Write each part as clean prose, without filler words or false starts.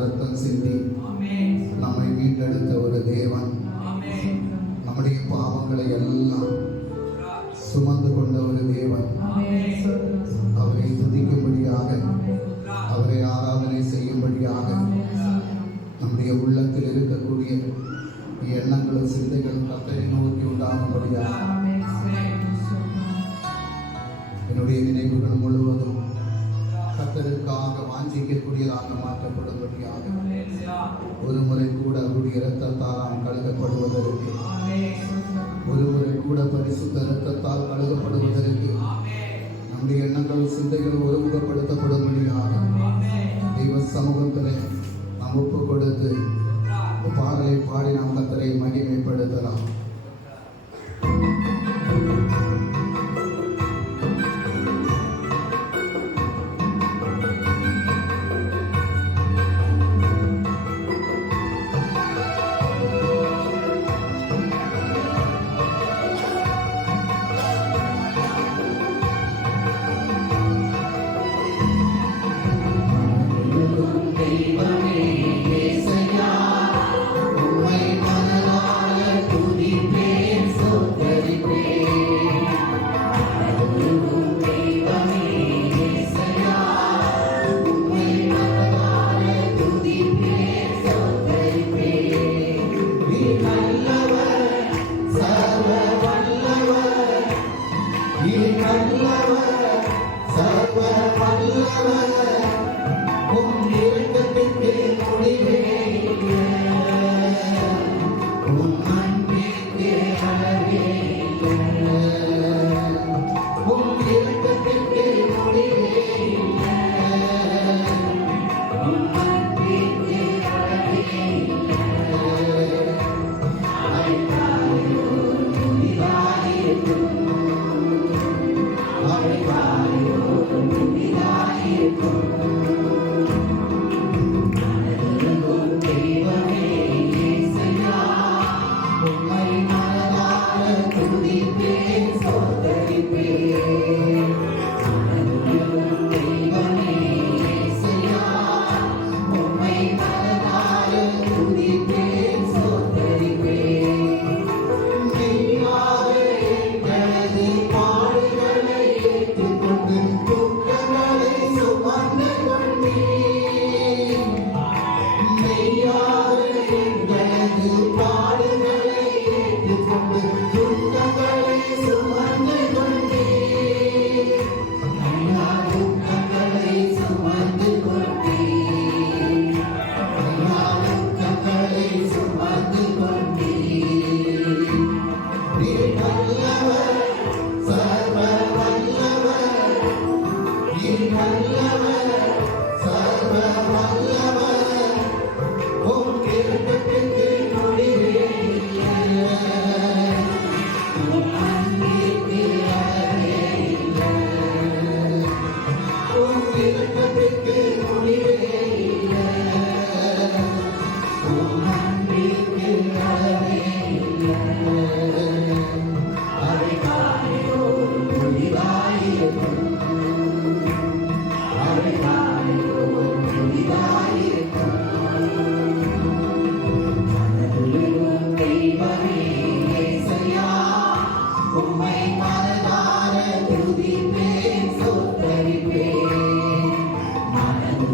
ரத்தம் சிந்தி நம்மை மீட்டெடுத்த ஒரு தேவன், நம்முடைய பாவங்களை எல்லாம் சுமந்து கொண்ட ஒரு தேவன். அவரை துதிக்கும்படியாக, அவரை ஆராதனை செய்யும்படியாக நம்முடைய உள்ளத்தில் இருக்கக்கூடிய எண்ணங்களும் சிந்தைகளும் கர்த்தரை நோக்கி உண்டாகும்படியாக என்னுடைய நினைவுகள் முழுவதும் கர்த்தருக்காக வாஞ்சிக்கக்கூடியதாக மாற்றப்படும்படியாக ஒரு முறை கூட அவருடைய இரத்தத்தால் கழுகப்படுவதற்கு, ஒரு முறை கூட பரிசுத்த இரத்தத்தால் கழுகப்படுவதற்கு நம்முடைய எண்ணங்கள் சிந்தைகள் ஒருமுகப்படுத்தப்படும்படியாக தெய்வ சமூகத்திலே நாம் ஒப்பு கொடுத்து பாடலை பாடி நாம் கர்த்தரை மகிமைப்படுத்தலாம்.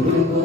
Guru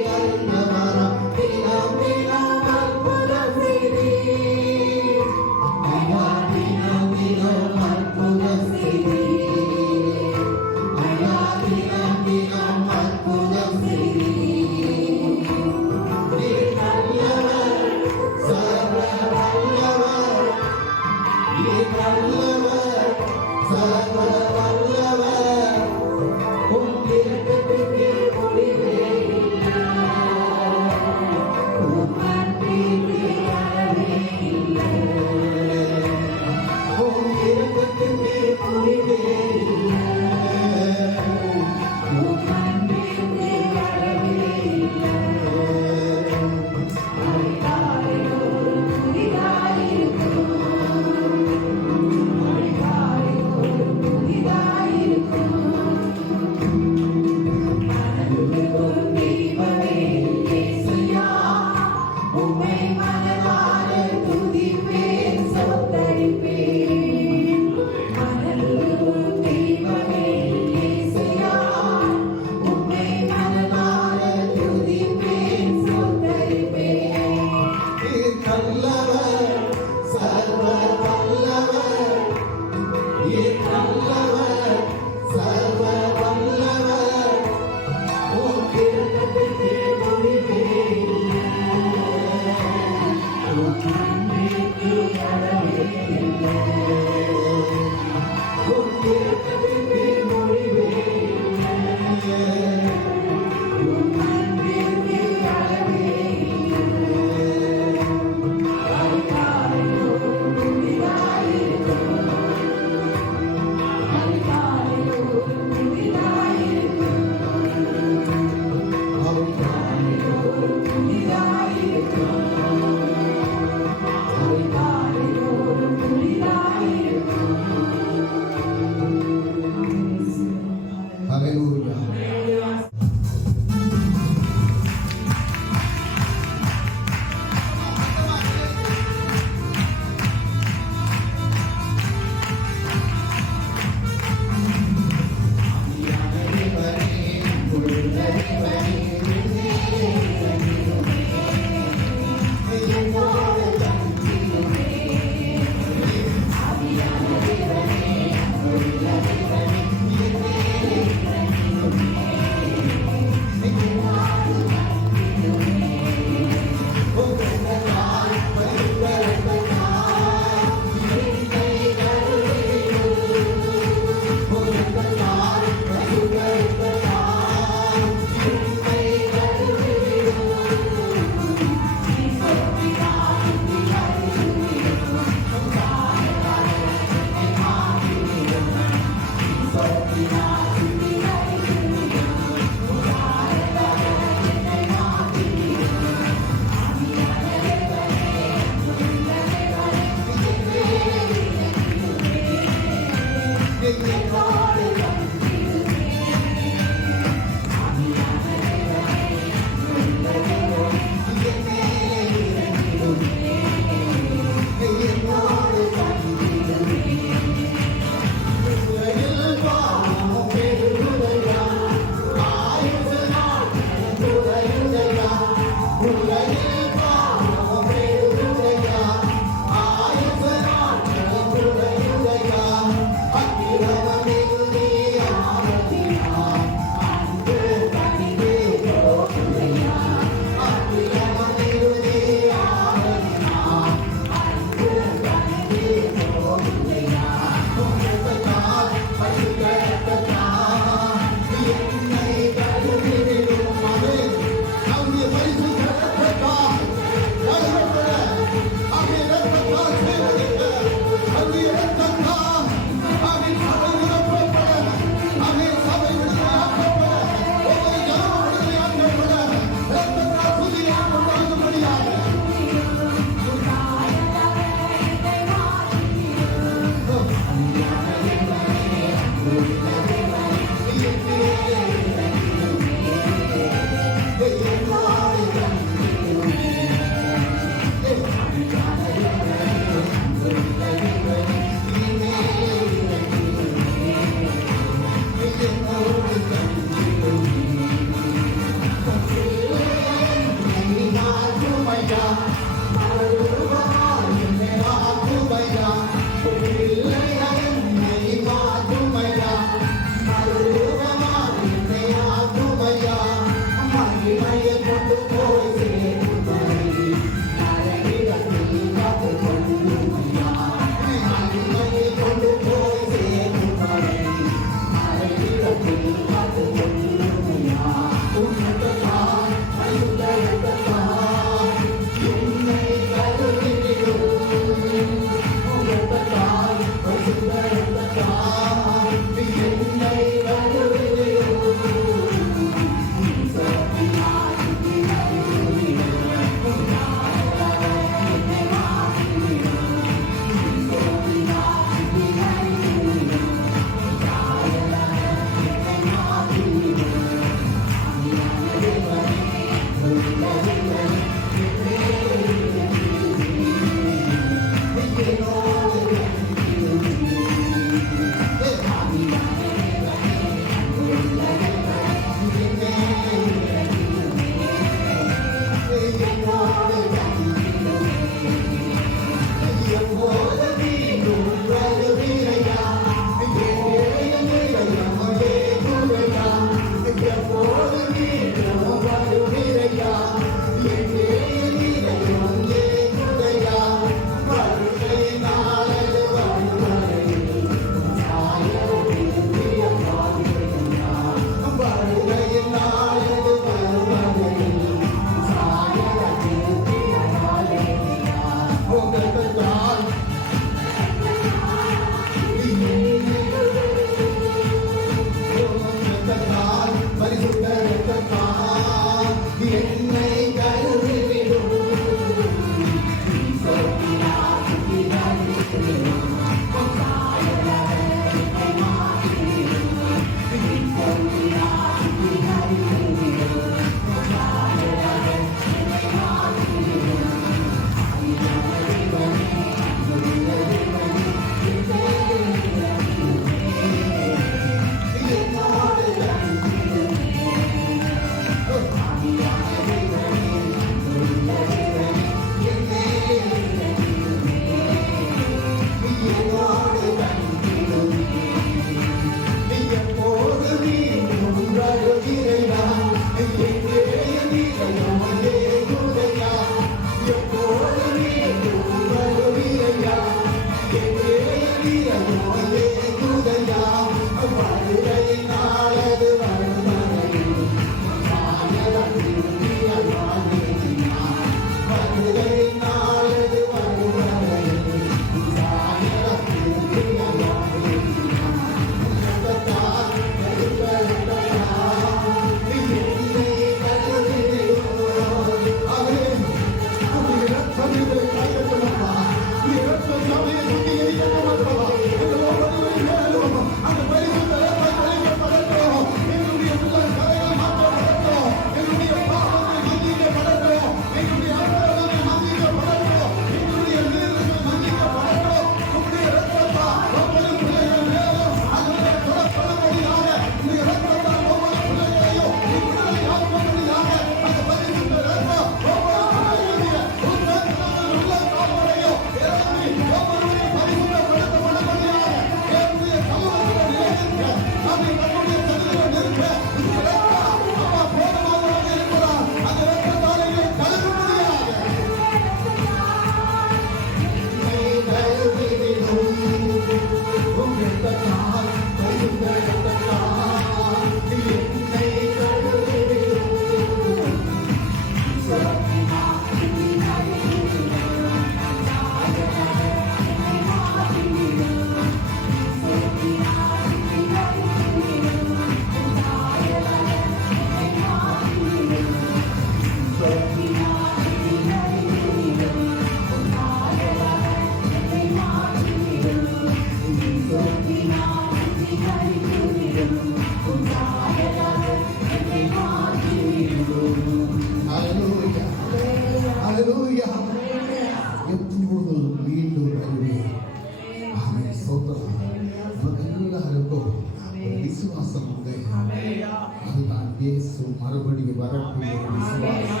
மறுபடியும் வரக்கூடிய ஒரு விசுவாசம்.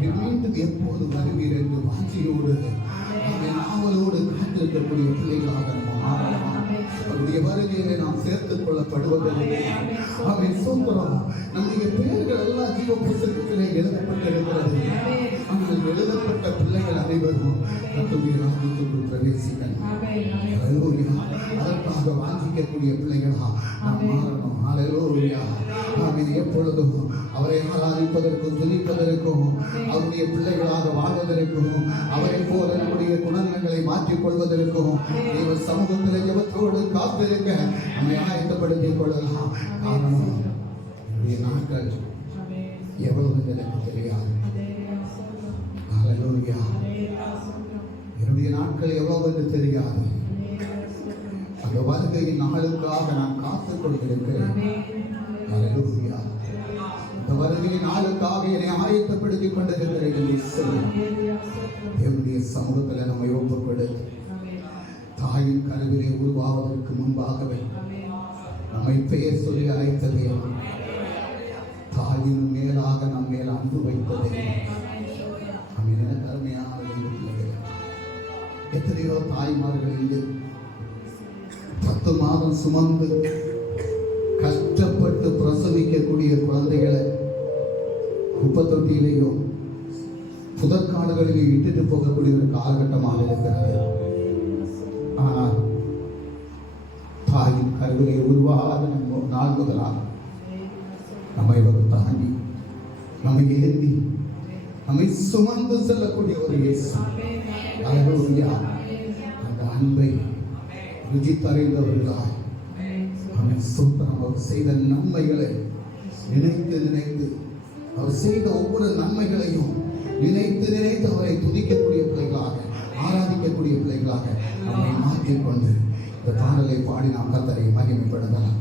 நீர் மீண்டும் எப்போது வருவீர் என்று வாஞ்சியோடு நாவலோடு காத்திருக்கக்கூடிய பிள்ளைகளாக நம்ம மாறலாம். அவருடைய வருகையிலே நாம் சேர்த்துக் கொள்ளப்படுவதில்லை. அவன் சூத்திரம் நம்முடைய பெயர்கள் எல்லாம் ஜீவ புஸ்தகத்திலே எழுதப்பட்டிருக்கிறது. ஆனால் எழுதப்பட்ட பிள்ளைகள் அனைவரும் கர்த்தருடைய ராஜ்யத்துக்குள் பிரவேசிக்கணும். அதற்காக வாஞ்சிக்கக்கூடிய பிள்ளைகளா நாம் மாறணும். ஹல்லேலூயா. நாம் எப்பொழுதும் அவரை ஆராதிப்பதற்கும் துதிப்பதற்கும் அவருடைய பிள்ளைகளாக வாழ்வதற்கும் அவரை போல நம்முடைய குணங்களை மாற்றிக் கொள்வதற்கும் நீங்கள் சமூகத்தில் ஜெபத்தோடு காத்திருக்க நம்மை ஆயத்தப்படுத்திக் கொள்ளலாம். காரணம் என்னுடைய நாட்கள் எவ்வளவு எனக்கு தெரியாது. ஹல்லேலூயா. என்னுடைய நாட்கள் எவ்வளவு என்று தெரியாது. அந்த வருகையின் நாளுக்காக நான் காத்துக் கொண்டிருக்கிறேன். ஹல்லேலூயா. இந்த வருகையின் நாளுக்காக என்னை ஆயத்தப்படுத்திக் கொண்டிருக்கிறேன் என்று சொல்லி என்னுடைய சமூகத்தில் நம்மை ஒப்புக் கொடுத்து தாயின் கருவிலே உருவாவதற்கு முன்பாகவே நம்மை பெயர் சொல்லி அழைத்ததே, தாயின் மேலாக நம் மேல் அன்பு வைத்ததே. அருமையான எத்தனையோ தாய்மார்கள் இங்கு 10 மாதம் சுமந்து கஷ்டப்பட்டு பிரசவிக்கக்கூடிய குழந்தைகளை குப்பத்தொட்டியிலேயும் புதற்காடுகளிலேயும் இட்டுட்டு போகக்கூடிய ஒரு காலகட்டமாக இருக்கிறது. ஆனால் தாயின் கருவிலே உருவாத நாள் முதலாக நம்மை தாண்டி நம்மை ஏந்தி நம்மை சுமந்து செல்லக்கூடிய ஒரு இயேசு. ஹல்லேலூயா. அந்த அன்பை ருசித்தறிந்தவர்களாய் அவர் செய்த நன்மைகளை நினைத்து நினைத்து அவர் செய்த ஒவ்வொரு நன்மைகளையும் நினைத்து நினைத்து அவரை துதிக்கக்கூடிய பிள்ளைகளாக ஆராதிக்கக்கூடிய பிள்ளைகளாக நம்மை மாற்றிக்கொண்டு இந்த பாடலை பாடி நாம் கர்த்தரை மகிமைப்படுத்தலாம்.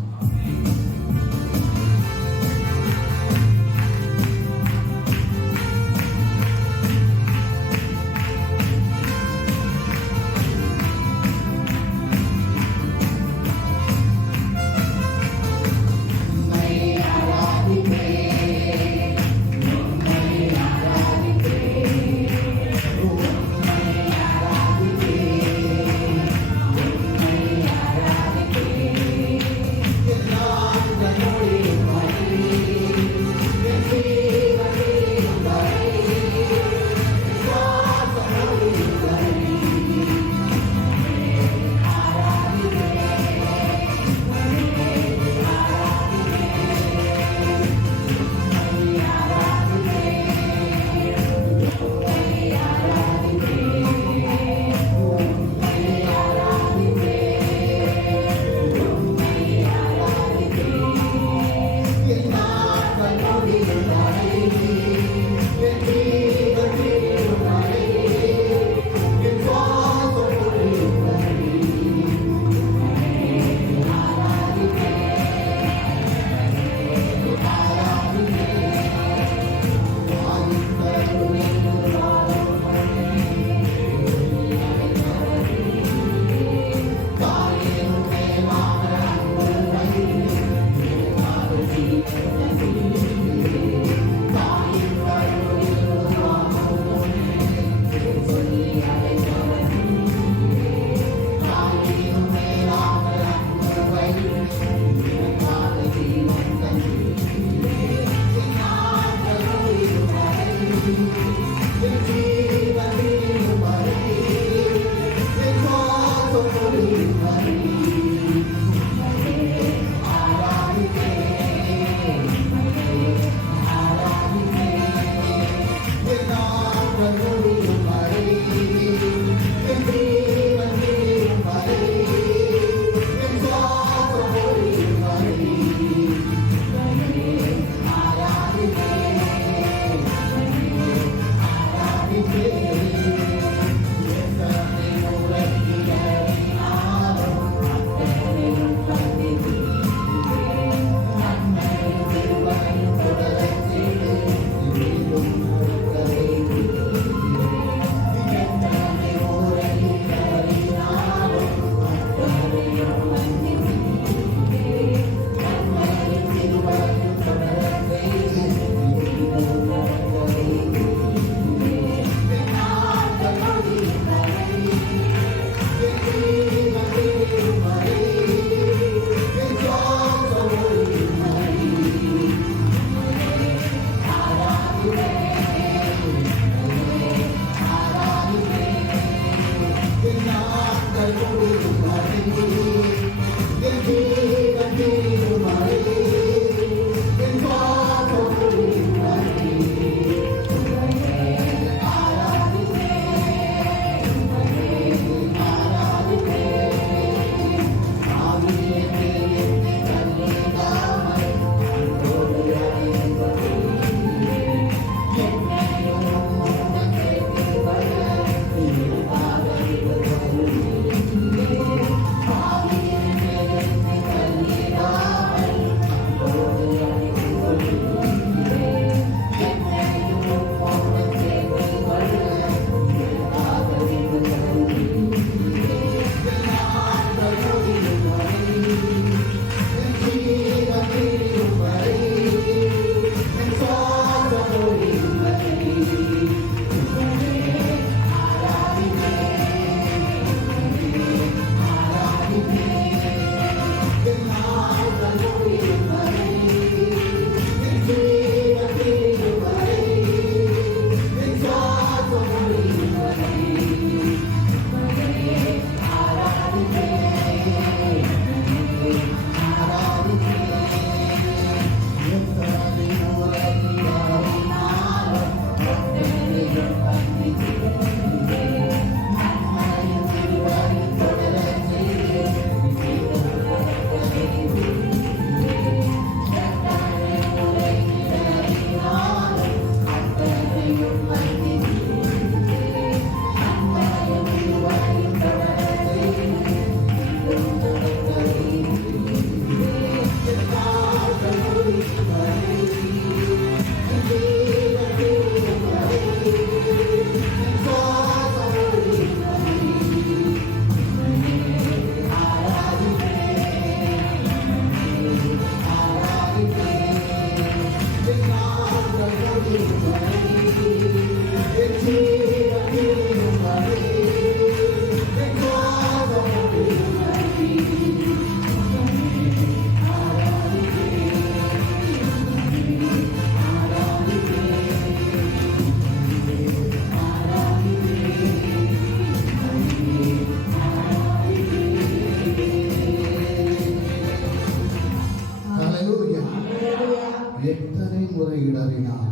எத்தனை முறை இடறினார்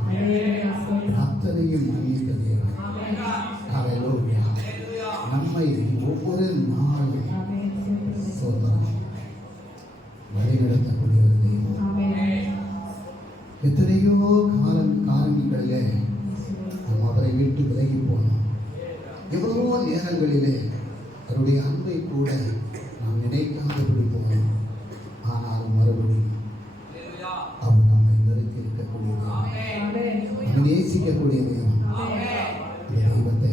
அத்தனையும் மன்னித்த தேவன். ஹல்லேலூயா. நம்மை ஒவ்வொரு நாளும் சொல்றார் வழிநடத்தக்கூடிய ஒரு தெய்வம். எத்தனையோ காரணங்களிலே நாம் அவரை விட்டு விலகி போனோம். எவ்வளவோ நேரங்களிலே அவருடைய அன்பை கூட நாம் நினைக்காதபடி போனோம். ஆனாலும் மறுபடியும் அவர் நம்மை நிறுத்தி இருக்கக்கூடிய தேவன், நேசிக்கக்கூடிய தேவன். இந்த தெய்வத்தை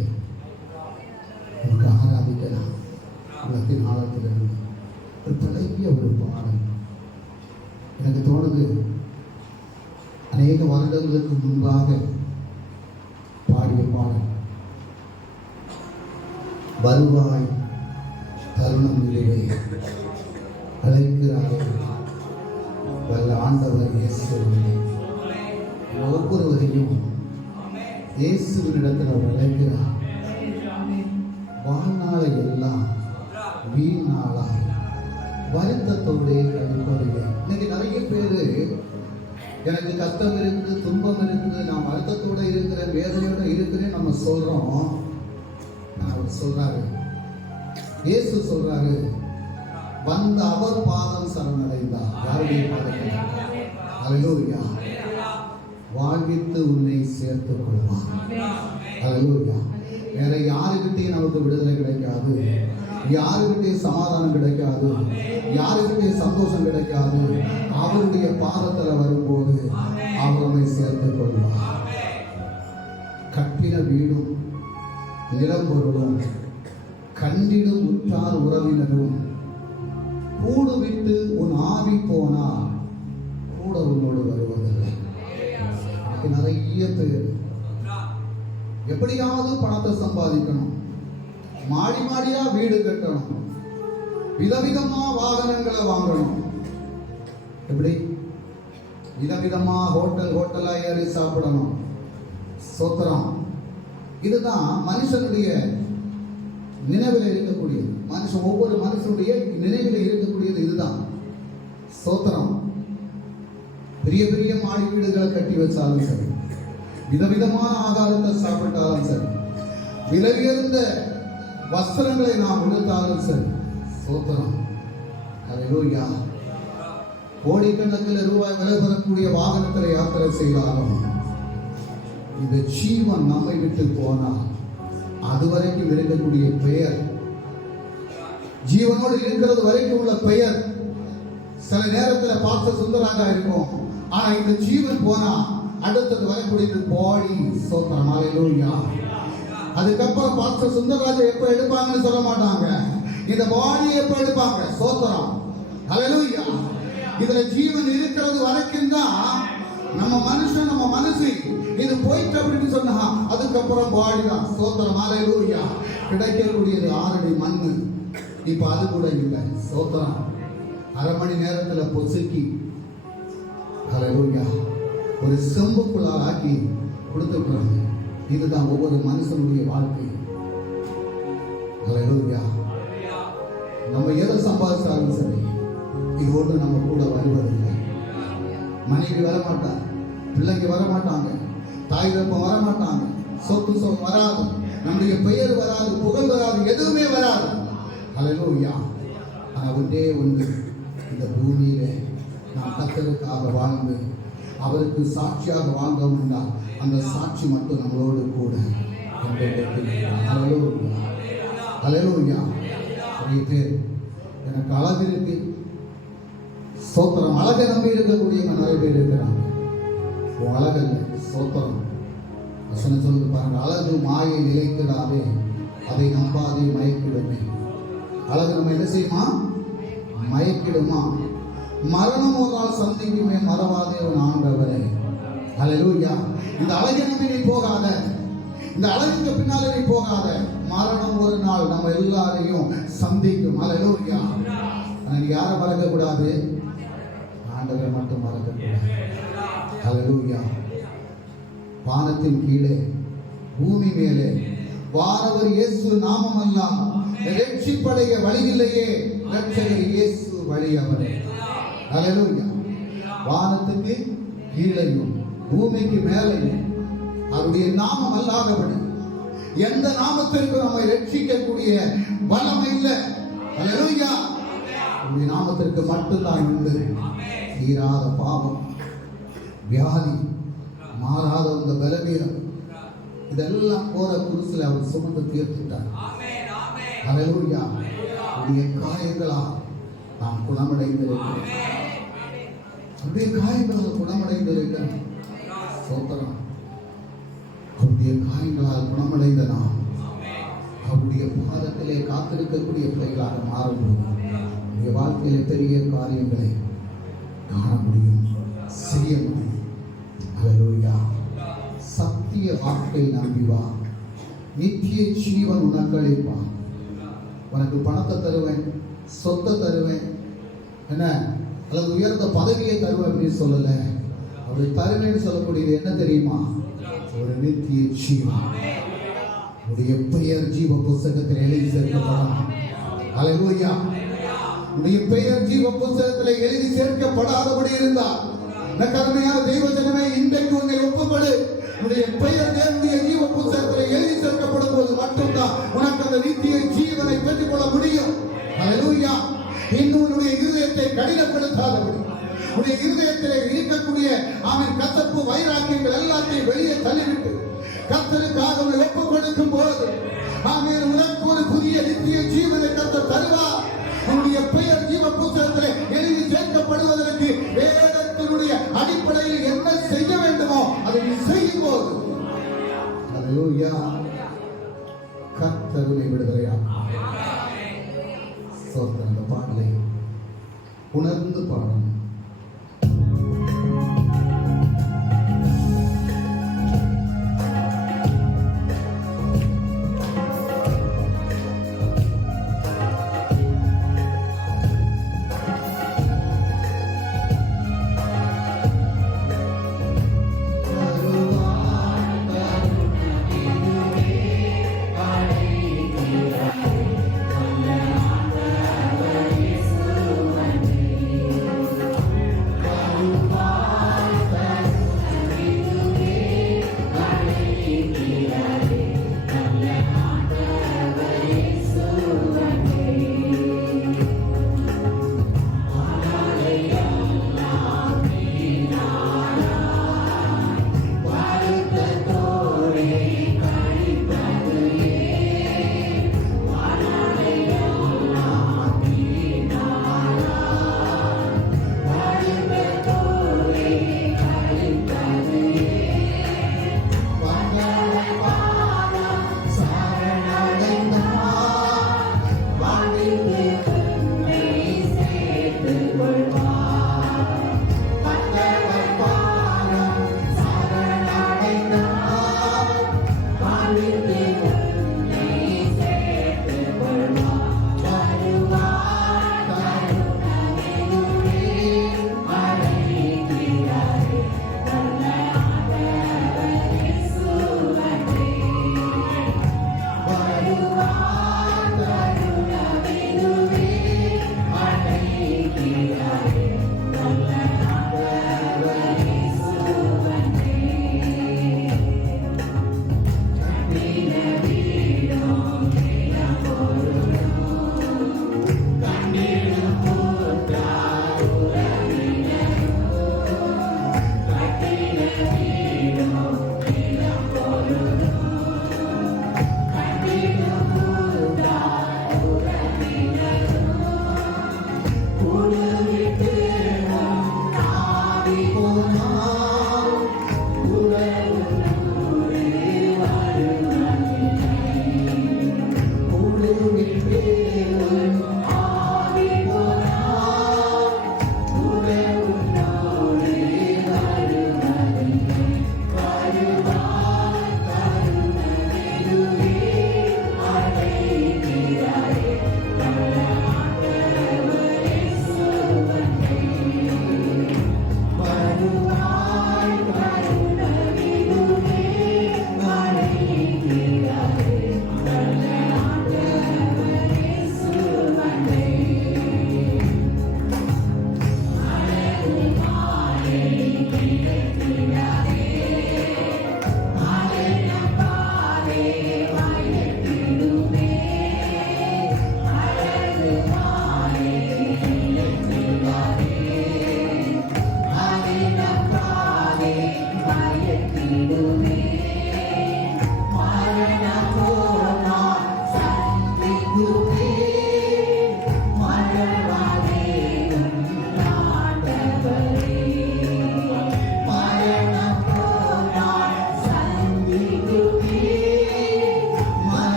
நமக்கு ஆராதிக்கலாம். உள்ளத்தின் ஆழத்திலிருந்து ஒரு பழைய ஒரு பாடல் எனக்கு தோணுது. அநேக வருடங்களுக்கு முன்பாக பாடிய பாடல். வருவாய் தருணம் இல்லையே அழைக்கிறாரே வல்ல ஆண்டவர் இயேசுவினை. ஒவ்வொருவரையும் இயேசுவினிடத்தில் அவர் அழைக்கிறார். வாழ்நாளை எல்லாம் வீணாளாய் வருத்தத்தோடே கழிப்பதில்லை. இன்னைக்கு நிறைய பேரு எனக்கு கஷ்டம் இருக்குது, துன்பம் இருக்குது, நான் வருத்தத்தோட இருக்கிறேன், வேதனையோட இருக்கிறேன் நம்ம சொல்றோம். அவர் சொல்றாரு, இயேசு சொல்றாரு, வந்த அவர் பாதம் சரணடைந்தார். யாருடைய பாதத்தை? ஹல்லேலூயா. வாழ்வித்து உன்னை சேர்த்துக் கொள்வார். ஹல்லேலூயா. வேற யாருக்கிட்டையும் நமக்கு விடுதலை கிடைக்காது, யாருக்கிட்டையும் சமாதானம் கிடைக்காது, யாருக்கிட்டையும் சந்தோஷம் கிடைக்காது. அவருடைய பாதத்தில் வரும்போது அவர் நம்மை சேர்த்துக் கொள்வார். கட்டின வீடும் நிலம்பொருளும் கண்டிடும் உற்றார் உறவினரும் கூடு விட்டு உன் ஆவி போனால் கூட உன்னோடு வருவதில்லை. நிறைய பேர் எப்படியாவது பணத்தை சம்பாதிக்கணும், மாடி மாடியா வீடு கட்டணும், விதவிதமா வாகனங்களை வாங்கணும். எப்படி? விதவிதமா ஹோட்டலா ஏறி சாப்பிடணும். சோத்திரம். இதுதான் மனுஷனுடைய நினைவில் இருக்கக்கூடியது. ஒவ்வொரு மனுஷனுடைய நினைவில் இருக்கக்கூடியது இதுதான். சோத்திரம். பெரிய பெரிய மாடி வீடுகளை கட்டி வச்சாலும் சரி, விதவிதமான ஆகாரத்தை சாப்பிட்டாலும் சரி, விலை உயர்ந்த வஸ்திரங்களை நாம் உடுத்தாலும் சரி, சோத்திரம். ஹல்லேலூயா. கோடிக்கணக்கில் ரூபாய் விலை பெறக்கூடிய வாகனத்தில் யாத்திரை செய்தாலும் இந்த ஜீவன் நம்மை விட்டு போனால் அதுவரைக்கும் இருக்கக்கூடிய பெயர், ஜீவனோடு இருக்கிறது வரைக்கும் உள்ள பெயர் சில நேரத்தில் பார்த்த சுந்தராக இருக்கும். ஆனா இந்த ஜீவன் போனா அடுத்தது வரக்கூடிய பாடி. சோத்திரம். ஹல்லேலூயா. அதுக்கப்புறம் பாஸ்டர் சுந்தரராஜா எப்ப எடுப்பாங்கன்னு சொல்ல மாட்டாங்க, இந்த பாடியை எப்ப எடுப்பாங்க. சோத்திரம். ஹல்லேலூயா. இதுல ஜீவன் இருக்கிறது வரைக்கும் தான் நம்ம மனுஷன், நம்ம மனசு இது போயிட்டு அப்படின்னு சொன்னா அதுக்கப்புறம் பாடி தான். சோத்திரம். ஹல்லேலூயா. கிடைக்கக்கூடியது 6 அடி மண்ணு. இப்ப அது கூட இல்லை. சோத்திரம். அரை மணி நேரத்துல பொசுக்கி ஹல்லேலூயா ஒரு செம்புக்குள்ளால் ஆக்கி கொடுத்துருக்குறாங்க. இதுதான் ஒவ்வொரு மனுஷனுடைய வாழ்க்கை. ஹல்லேலூயா. நம்ம எதை சம்பாதிச்சாலும் சரி, இது ஒன்று நம்ம கூட வருவதில்லை. மனைவி வரமாட்டாங்க, பிள்ளைங்க வரமாட்டாங்க, தாய் தப்பம் வரமாட்டாங்க, சொத்து வராது, நம்முடைய பெயர் வராது, புகழ் வராது, எதுவுமே வராது. ஹல்லேலூயா. ஆனால் ஒன்றே ஒன்று, இந்த பூமியிலே நாம் கர்த்தருக்காக வாழ்ந்து அவருக்கு சாட்சியாக வாழ்ந்தோம் என்றால் அந்த சாட்சி மட்டும் நம்மளோடு கூட. ஹல்லேலூயா. ஹல்லேலூயா. நிறைய பேர் எனக்கு அழகு இருக்கு, சோத்திரம், அழகை நம்பி இருக்கக்கூடிய நிறைய பேர் இருக்கிறாங்க. உன் அழகல்ல, சோத்திரம். வசனம் சொல்லுது பாருங்க, அழகு மாயை நிலைத்திடாதே, அதை நம்பாதே மயக்கிடுமே. அழகு நம்ம என்ன செய்யுமா? மயக்கிடுமா. மரணம் ஒரு நாள் சந்திக்குமே, மறவாதே உன் ஆண்டவரே. ஹல்லேலூயா. இந்த அழகை நம்பி நீ போகாத, இந்த அழகுக்கு பின்னாலே நீ போகாத. மரணம் ஒரு நாள் நம்ம எல்லாரையும் சந்திக்கும். ஹல்லேலூயா. நீ யாரை மறக்க கூடாது? ஆண்டவரை மட்டும் மறக்க கூடாது. ஹல்லேலூயா. வானத்தின் கீழே பூமி மேலே வானவர் இயேசு நாமம் எல்லாம் ரட்சிப்படைய வழியிலேயே ரட்சகர் இயேசு வழி அவரே. ஹல்லேலூயா. வானத்துக்கு கீழையும் பூமிக்கு மேலையும் அவருடைய நாமம் அல்லாதபடி எந்த நாமத்திற்கு நம்மை ரட்சிக்கக்கூடிய வல்லமை இல்லை. அல்லேலூயா. உம்முடைய நாமத்திற்கு மட்டும்தான் உண்டு. தீராத பாவம், வியாதி, மாறாத இந்த பலவீனம், இதெல்லாம் போற குருசில் அவர் சுமந்து தீர்த்துட்டார். அல்லேலூயா. உடைய காயங்களால் நாம் குணமடைந்திருக்கிறோம். அவருடைய காயங்களால் குணமடைந்திருக்கிறோம். சோத்திரம். அவருடைய காயங்களால் குணமடைந்த நாம் அவருடைய பாதத்திலே காத்திருக்கக்கூடிய பிள்ளைகளாக மாறும்போது உடைய வாழ்க்கையில பெரிய காரியங்களை காண முடியும், செய்ய முடியும். அல்லேலூயா. சத்திய வாக்கை நம்பி வா, நித்திய ஜீவன் உனக்கு அளிப்பான். உனக்கு பணத்தை தருவேன், சொத்தை தருவேன், என்ன அல்லது உயர்ந்த பதவியை தருவேன் அப்படின்னு சொல்லல. அவரை தருவேன்னு சொல்லக்கூடியது என்ன தெரியுமா? ஒரு நித்திய ஜீவன். உடைய பெயர் ஜீவ புஸ்தகத்தில் எழுதி சேர்க்கப்படலாம். அல்லேலூயா. உடைய பெயர் ஜீவ புஸ்தகத்தில் எழுதி சேர்க்கப்படாதபடி இருந்தால், கருமையான தெய்வ ஜனமே, இன்றைக்கு உன்னை ஒப்புக்கொடு. உடைய பெயர் தேவனுடைய ஜீவ புஸ்தகத்தில் எழுதி சேர்க்கப்படும் போது மட்டும்தான் உனக்கு அந்த நித்திய ஜீவனை பெற்றுக் கொள்ள முடியும். அல்லேலூயா. இன்னும் உன்னுடைய இருதயத்தை கடினப்படுத்தாதபடி, உடைய இருதயத்தில் இருக்கக்கூடிய அவன் கசப்பு வைராக்கியங்கள் எல்லாத்தையும் வெளியே தள்ளிவிட்டு கர்த்தருக்காக உன்னை ஒப்புக் கொடுக்கும் போது ஆமென், உனக்கு ஒரு புதிய நித்திய ஜீவனை கர்த்தர் தருவார். உன்னுடைய பெயர் ஜீவ புஸ்தகத்தில் எழுதி சேர்க்கப்படுவதற்கு வேதத்தினுடைய அடிப்படையில் என்ன செய்ய வேண்டுமோ அதை நீ செய்யும் போது அல்லேலூயா, கர்த்தர் உன்னை விடுதலையாக்குவார். அந்த பாடலை உணர்ந்து பாடணும்.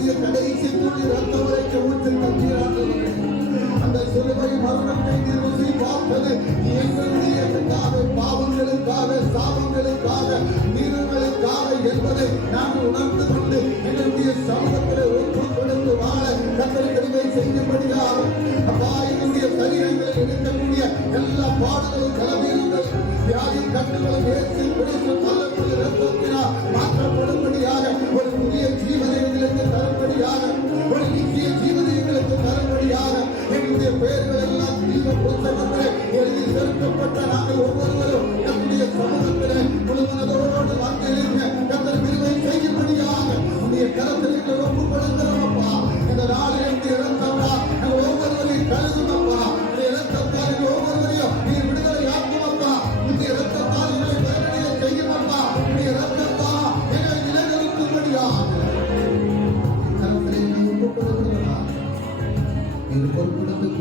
தன்னுடைய கடைசி துளி ரத்தம் வரைக்கும் ஊற்றி தந்தீராண்டவரே. அந்த சிலுவை மரணத்தை ருசி பார்த்தது எங்களுடைய பாவங்களுக்காக, சாபங்களுக்காக, மீறல்களுக்காக என்பதை நாங்கள் உணர்ந்து கொண்டு எங்களுடைய சமூகத்தில் ஒப்புக் கொடுத்து வாழ கர்த்தர் கிருபை செய்யும்படியாக அப்பா என்னுடைய சரீரங்களில் இருக்கக்கூடிய எல்லா பாடுகளும் கலவீனங்களும் வியாதி கட்டுகளும் ஏற்றி பிடித்து தள்ளக்கூடிய ரத்தத்தினால் மாற்றப்படும்படியாக ஒரு புதிய ஜீவனை எங்களுக்கு தரும்படியாக, ஒரு நித்திய ஜீவனை எங்களுக்கு தரும்படியாக எங்களுடைய பெயர்கள் எல்லாம் ஜீவ புத்தகத்திலே எழுதி சேர்க்கப்பட்ட நாங்கள் ஒவ்வொருவரும் நம்முடைய சமூகத்திலே முழுமனதோடு வந்திருக்க கர்த்தர் கிருபை செய்யும்படியாக உடைய கரத்திற்கு ஒப்புக் கொடுக்கிறோம் அப்பா. இந்த நாளில் என்னுடைய இரத்தம்டா நாங்கள் ஒவ்வொருவரையும் கழுதுமப்பா. உடைய இரத்தத்தால் ஒவ்வொருவரையும் நீ விடுதலை ஆக்குமப்பா. உடைய இரத்தத்தால் எங்களை வேதனையை செய்யுமப்பா. உடைய இரத்தத்தா எங்களை நிலைநிறுத்தும்படியாக கரத்திலே ஒப்புக் கொடுக்கிறோம். இது பொறுப்படுத்திக்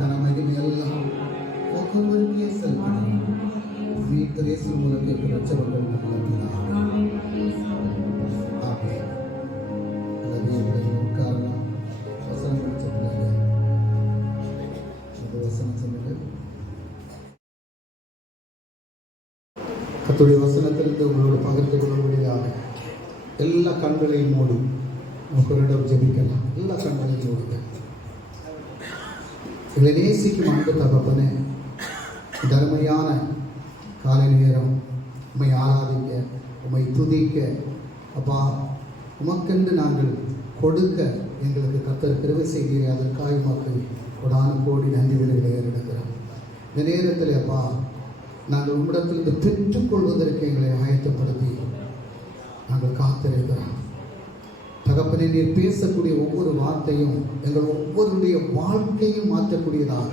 கனமகிமை எல்லாம் ஒவ்வொருவருக்கே செலுத்தணும். வீட்டரேசு மூலத்தை பிரச்சவர்கள் காரணம் வசனம் படிச்ச வசனம் சொன்னது கர்த்தருடைய வசனத்திலிருந்து உங்களோட பகிர்ந்து கொள்ளும்படியாக எல்லா கண்களையும் மூடி உங்களிடம் ஜெபிக்கலாம். எல்லா கண்களையும் மூடுங்க. எங்களை நேசிக்கும் அன்பு தகப்பனே, தர்மையான காலை நேரம் உம்மை ஆராதிக்க, உம்மை துதிக்க அப்பா, உமக்கென்று நாங்கள் கொடுக்க எங்களுக்கு கர்த்தர் கிருபை செய்கிறீரே, அதற்காக உமக்கு கொடான கோடி நன்றிகளை ஏறெடுக்கிறோம். இந்த நேரத்தில் அப்பா நாங்கள் உம்மிடத்திலிருந்து பெற்றுக்கொள்வதற்கு எங்களை ஆயத்தப்படுத்தி நாங்கள் காத்திருக்கிறோம். தகப்பனே, நீர் பேசக்கூடிய ஒவ்வொரு வார்த்தையும் எங்கள் ஒவ்வொருடைய வாழ்க்கையும் மாற்றக்கூடியதாக.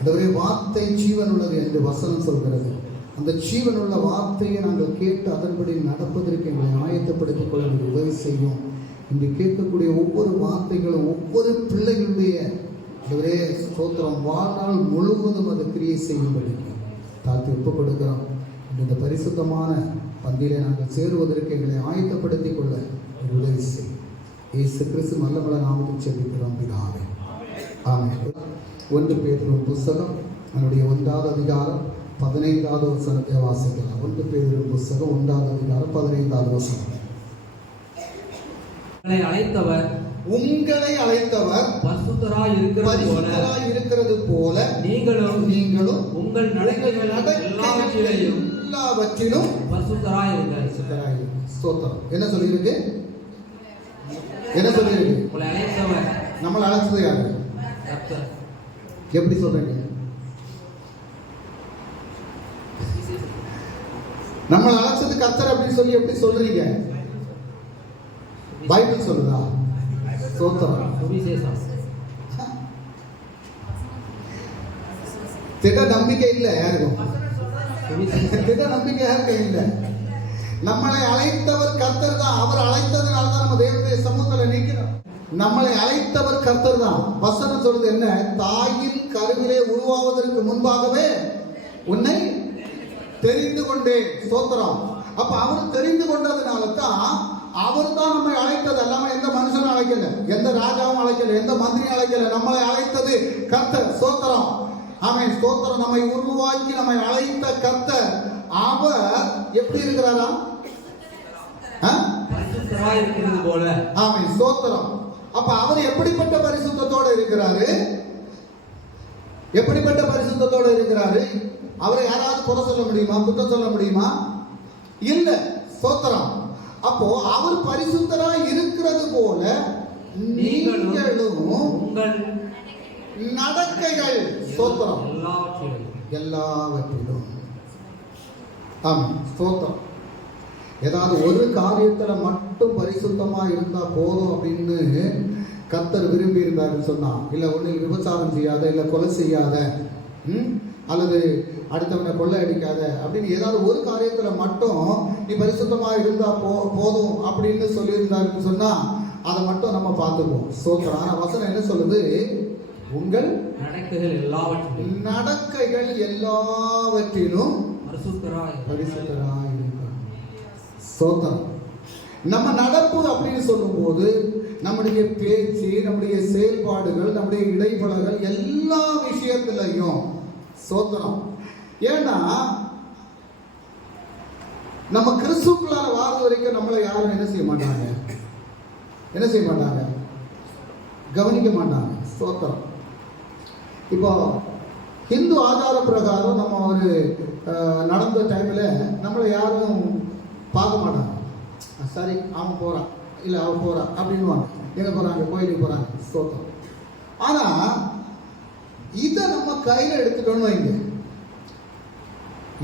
அதோடைய வார்த்தை ஜீவன் உள்ளது என்று வசனம் சொல்கிறது. அந்த ஜீவனுள்ள வார்த்தையை நாங்கள் கேட்டு அதன்படி நடப்பதற்கு எங்களை ஆயத்தப்படுத்திக் கொள்ள உதவி செய்யும். இன்று கேட்கக்கூடிய ஒவ்வொரு வார்த்தைகளும் ஒவ்வொரு பிள்ளைகளுடைய ஒரே ஸ்தோத்திரம் வாழ்நாள் முழுவதும் அதை கிரியை செய்யும்படி தாழ்த்தி ஒப்புக் கொடுக்கிறோம். இந்த பரிசுத்தமான பந்தியிலே நாங்கள் சேருவதற்கு எங்களை ஆயத்தப்படுத்திக் கொள்ள உதவி செய்யும். இயேசு கிறிஸ்து நல்ல நாமத்தில் ஜெபிக்கிறோம் பிதாவே, ஆமென். 1 பேதுரு புஸ்தகம் அதனுடைய 1வது அதிகாரம் 15வது வசனத்தை வாசிக்கலாம். 1 பேதுரு புஸ்தகம் 1வது அதிகாரம் 15வது வசனம். உங்களை அழைத்தவர் பரிசுத்தராய் இருக்கிறது போல நீங்களும் உங்கள் நடக்கைகள் எல்லாவற்றிலும் பரிசுத்தராய் இருங்கள். ஸ்தோத்திரம். என்ன சொல்லியிருக்கு? என்ன சொல்லியிருக்கு? உங்களை அழைத்தவர். நம்மளை அழைச்சது யாரு? கர்த்தர். எப்படி சொல்றீங்க? நம்மளை அழைச்சது கர்த்தர் அப்படின்னு சொல்லி எப்படி சொல்றீங்க? பைபிள் சொல்லுதா? ஸ்தோத்திரம். திட நம்பிக்கை இல்லை யாருக்கும். திட நம்பிக்கை யாருக்கும் இல்லை. நம்மளை அழைத்தவர் கர்த்தர் தான். அவர் அழைத்ததுனால தான் நம்ம தேவனுடைய சமூகத்தில் நிற்கிறோம். நம்மளை அழைத்தவர் கர்த்தர் தான். வசனம் சொல்றது என்ன? தாயின் கருவிலே உருவாவதற்கு முன்பாகவே உன்னை தெரிந்து கொண்டேன். ஸ்தோத்திரம். அப்ப அவர் தெரிந்து கொண்டதுனால தான் அவர் தான் நம்மை அழைத்தது. எல்லாமே எந்த மனுஷனும் அழைக்கல, எந்த ராஜாவும் அழைக்கல, எந்த மந்திரியும் அழைக்கல. நம்மளை அழைத்தது கர்த்தர். ஸ்தோத்திரம். ஆமென். ஸ்தோத்திரம். நம்மை உருவாக்கி நம்மை அழைத்த கர்த்தர். அவர் எப்படி இருக்கிறாரா? பரிசுத்தராய் இருக்கிறது போல. ஆமென். ஸ்தோத்திரம். அப்ப அவர் எப்படிப்பட்ட பரிசுத்தத்தோடு இருக்கிறாரு? எப்படிப்பட்ட பரிசுத்தத்தோடு இருக்கிறாரு? அவரை யாராவது குறை சொல்ல முடியுமா? குற்றம் சொல்ல முடியுமா? இல்ல. ஸ்தோத்திரம். அப்போ அவர் பரிசுத்தராய் இருக்கிறது போல நீங்களும் உங்கள் நடக்கைகள் ஸ்தோத்திரம் எல்லாவற்றிலும். ஆமாம். ஸ்தோத்திரம். ஏதாவது ஒரு காரியத்துல மட்டும் பரிசுத்தமா இருந்தா போதும் அப்படின்னு கர்த்தர் விரும்பி இருந்தாருன்னு சொன்னா, இல்ல ஒண்ணு விபச்சாரம் செய்யாத, இல்ல கொலை செய்யாத, அல்லது அடுத்தவனை கொள்ளை அடிக்காத அப்படின்னு ஏதாவது ஒரு காரியத்துல மட்டும் நீ பரிசுத்தமா இருந்தா போதும் அப்படின்னு சொல்லியிருந்தாருன்னு சொன்னா அதை மட்டும் நம்ம பார்த்துப்போம். ஸ்தோத்திரம். ஆனா வசனம் என்ன சொல்லுது? உங்கள் நடக்கைகள் எல்லாவற்றிலும் பரிசுத்தராய் இருக்க. ஸ்தோத்திரம். நம்ம நடப்பு அப்படின்னு சொல்லும்போது நம்முடைய பேச்சு, நம்முடைய செயல்பாடுகள், நம்முடைய இடைப்படங்கள் எல்லா விஷயத்திலையும் சோத்திரம். ஏன்னா நம்ம கிறிஸ்துக்குள்ளார வாழ்ந்த வரைக்கும் நம்மளை யாரும் என்ன செய்ய மாட்டாங்க, கவனிக்க மாட்டாங்க. சோத்திரம். இப்போ ஹிந்து ஆச்சார பிரகாரம் நம்ம ஒரு நடந்த டைமில் நம்மளை யாரும் பார்க்க மாட்டாங்க. சரி, அவன் போகிறான், இல்லை அவன் போகிறான் அப்படின்வாங்க. எங்கே போகிறாங்க? கோயிலுக்கு போகிறாங்க. ஸ்தோத்திரம். ஆனால் இதை நம்ம கையில் எடுத்துட்டோன்னு வைங்க,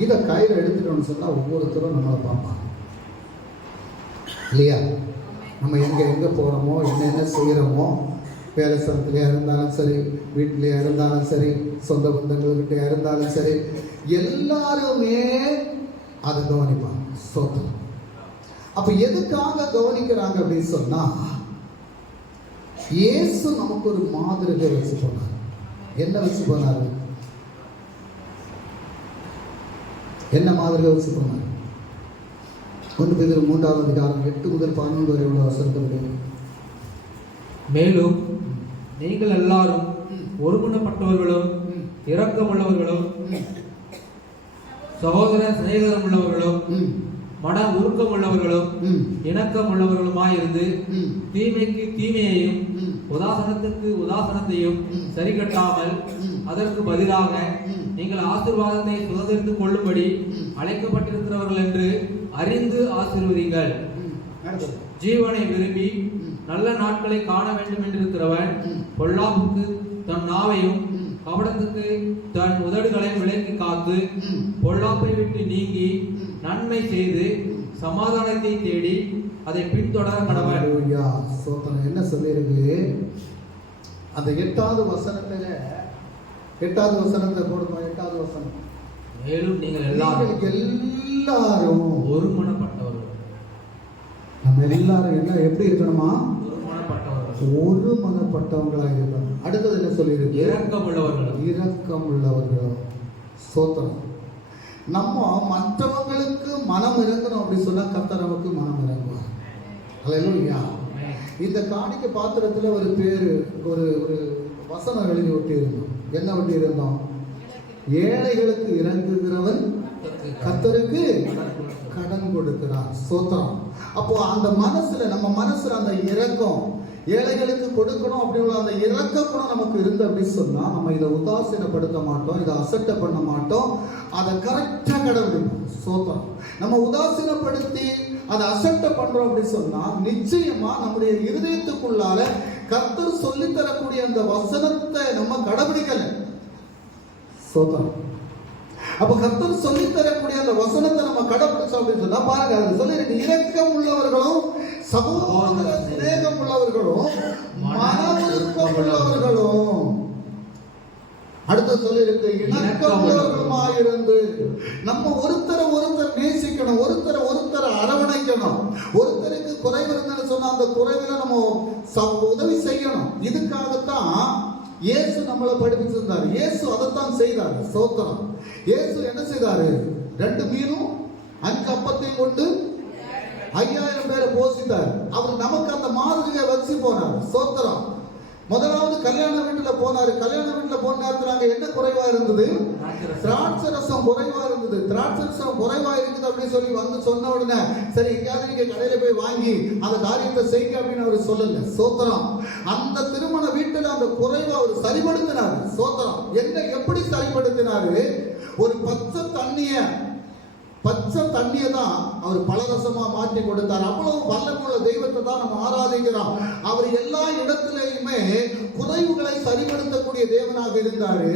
இதை கையில் எடுத்துட்டோன்னு சொன்னால் ஒவ்வொருத்தரும் நம்மளை பார்ப்பாங்க இல்லையா? நம்ம எங்கே போகிறோமோ, என்ன செய்கிறோமோ, வேலை ஸ்தலத்திலே இருந்தாலும் சரி, வீட்டிலே இருந்தாலும் சரி, சொந்த பந்தங்கள்கிட்ட இருந்தாலும் சரி, எல்லாருமே அதை கவனிப்பாங்க. ஸ்தோத்திரம். அப்ப எதுக்காக கவனிக்கிறாங்க அப்படின்னு சொன்னா, இயேசு நமக்கு ஒரு மாதிரியை வச்சு போனார். என்ன வச்சு போனாரு? என்ன மாதிரியை வச்சு போனார்? 1 பேதுரு 3ஆம் அதிகாரம் 8 முதல் 11 வரை உள்ள வசனத்தை. மேலும் நீங்கள் எல்லாரும் ஒருமனப்பட்டவர்களும் இரக்கமுள்ளவர்களும் சகோதர சிநேகிதம் உள்ளவர்களும் மன உருக்கம் உள்ளவர்களும் இணக்கம் உள்ளவர்களுமாயிருந்து தீமைக்கு தீமையையும் உதாசனத்துக்கு உதாசனத்தையும் சரி கட்டாமல் அதற்கு பதிலாக நீங்கள் ஆசீர்வாதத்தை சுதந்திரித்துக் கொள்ளும்படி அழைக்கப்பட்டிருக்கிறவர்கள் என்று அறிந்து ஆசீர்வதிங்கள். ஜீவனை விரும்பி நல்ல நாட்களை காண வேண்டும் என்றிருக்கிறவன் பொல்லாப்புக்கு தன் நாவையும் கபடத்துக்கு தன் உதடுகளை விலக்கி காத்து பொல்லாப்பை விட்டு நீங்கி நன்மை செய்து சமாதானத்தை தேடி அதை பின்தொடர கடவன். என்ன சொல்லியிருக்கு? அந்த 8வது வசனத்தை போடுமா? 8வது வசனம். மேலும் நீங்கள் எல்லாரும் ஒருமனப்பட்டவர்கள். நம்ம எல்லாரும் என்ன எப்படி இருக்கணுமா? ஒருமனப்பட்டவங்களாக இருக்கணும். அடுத்தது என்ன சொல்லியிருக்கு? இரக்கம் உள்ளவர்களும். ஸ்தோத்திரம். நம்ம மற்றவங்களுக்கு மனம் இறங்கணும் அப்படி சொன்னா கர்த்தர் நமக்கு மனம் இறங்குவார். அல்லேலூயா. இந்த காணிக்கை பாத்திரத்துல ஒரு பேரு, ஒரு வசனம் எழுதி ஒட்டி இருந்தோம். என்ன ஒட்டி இருந்தோம்? ஏழைகளுக்கு இறங்குகிறவன் கர்த்தருக்கு கடன் கொடுக்கிறார். ஸ்தோத்திரம். அப்போ அந்த மனசுல, நம்ம மனசுல அந்த இரக்கம், ஏழைகளுக்கு கொடுக்கணும் அப்படின்னு அந்த இரக்க குணம் நமக்கு இருந்து அப்படின்னு சொன்னா நம்ம இதை உதாசீனப்படுத்த மாட்டோம், இதை அசட்டை பண்ண மாட்டோம், அதை கரெக்டா கடைபிடிப்போம். சோத்திரம். நம்ம உதாசீனப்படுத்தி அதை அசட்டை பண்றோம் அப்படின்னு சொன்னா நிச்சயமா நம்முடைய இருதயத்துக்குள்ளார கர்த்தர் சொல்லி தரக்கூடிய அந்த வசனத்தை நம்ம கடைபிடிக்கல. சோத்திரம். அப்ப கர்த்தர் சொல்லி தரக்கூடிய அந்த வசனத்தை நம்ம கடைபிடிச்சோம் அப்படின்னு சொன்னா பாருங்க, அது சொல்லிருக்கு, இரக்கம் உள்ளவர்களும் சகோதர சிநேகம் உள்ளவர்களும் மனவிருப்பம் உள்ளவர்களும். அடுத்த சொல்லிருக்கு, இணக்கம் உள்ளவர்களுமாயிருந்து. நம்ம ஒருத்தரை நேசிக்கணும், ஒருத்தரை அரவணைக்கணும். ஒருத்தருக்கு குறைவு இருந்ததுன்னு சொன்னா அந்த குறைவுல நம்ம உதவி செய்யணும். இதுக்காகத்தான் இயேசு நம்மளை படிப்பிச்சிருந்தார். இயேசு அதைத்தான் செய்தார். சோத்திரம். இயேசு என்ன செய்தாரு? 2 மீனும் 5 அப்பத்தையும் கொண்டு 5000 பேரை போஷித்தார். அவர் நமக்கு அந்த மாதிரியை வச்சு போனார். சோத்திரம். முதலாவது கல்யாண வீட்டுல போனாரு. கல்யாண வீட்டுல போன நேரத்துல அங்க என்ன குறைவா இருந்தது? திராட்சை ரசம் குறைவா இருந்தது. திராட்சை ரசம் குறைவா இருக்குது அப்படின்னு சொல்லி வந்து சொன்ன உடனே சரி எங்கேயாவது நீங்க கடையில போய் வாங்கி அந்த காரியத்தை செய்ய அப்படின்னு அவர் சொல்லல. சோத்திரம். அந்த திருமண வீட்டுல அந்த குறைவை அவர் சரிபடுத்தினார். சோத்திரம். எப்படி சரிபடுத்தினாரு? ஒரு பச்சை தண்ணியை தான் அவர் பலரசமா மாற்றி கொடுத்தார். அவ்வளவு வல்லமுள்ள தெய்வத்தை தான் நம்ம ஆராதிக்கிறோம். அவர் எல்லா இடத்திலேயுமே குறைவுகளை சரிபடுத்தக்கூடிய தேவனாக இருந்தாரு.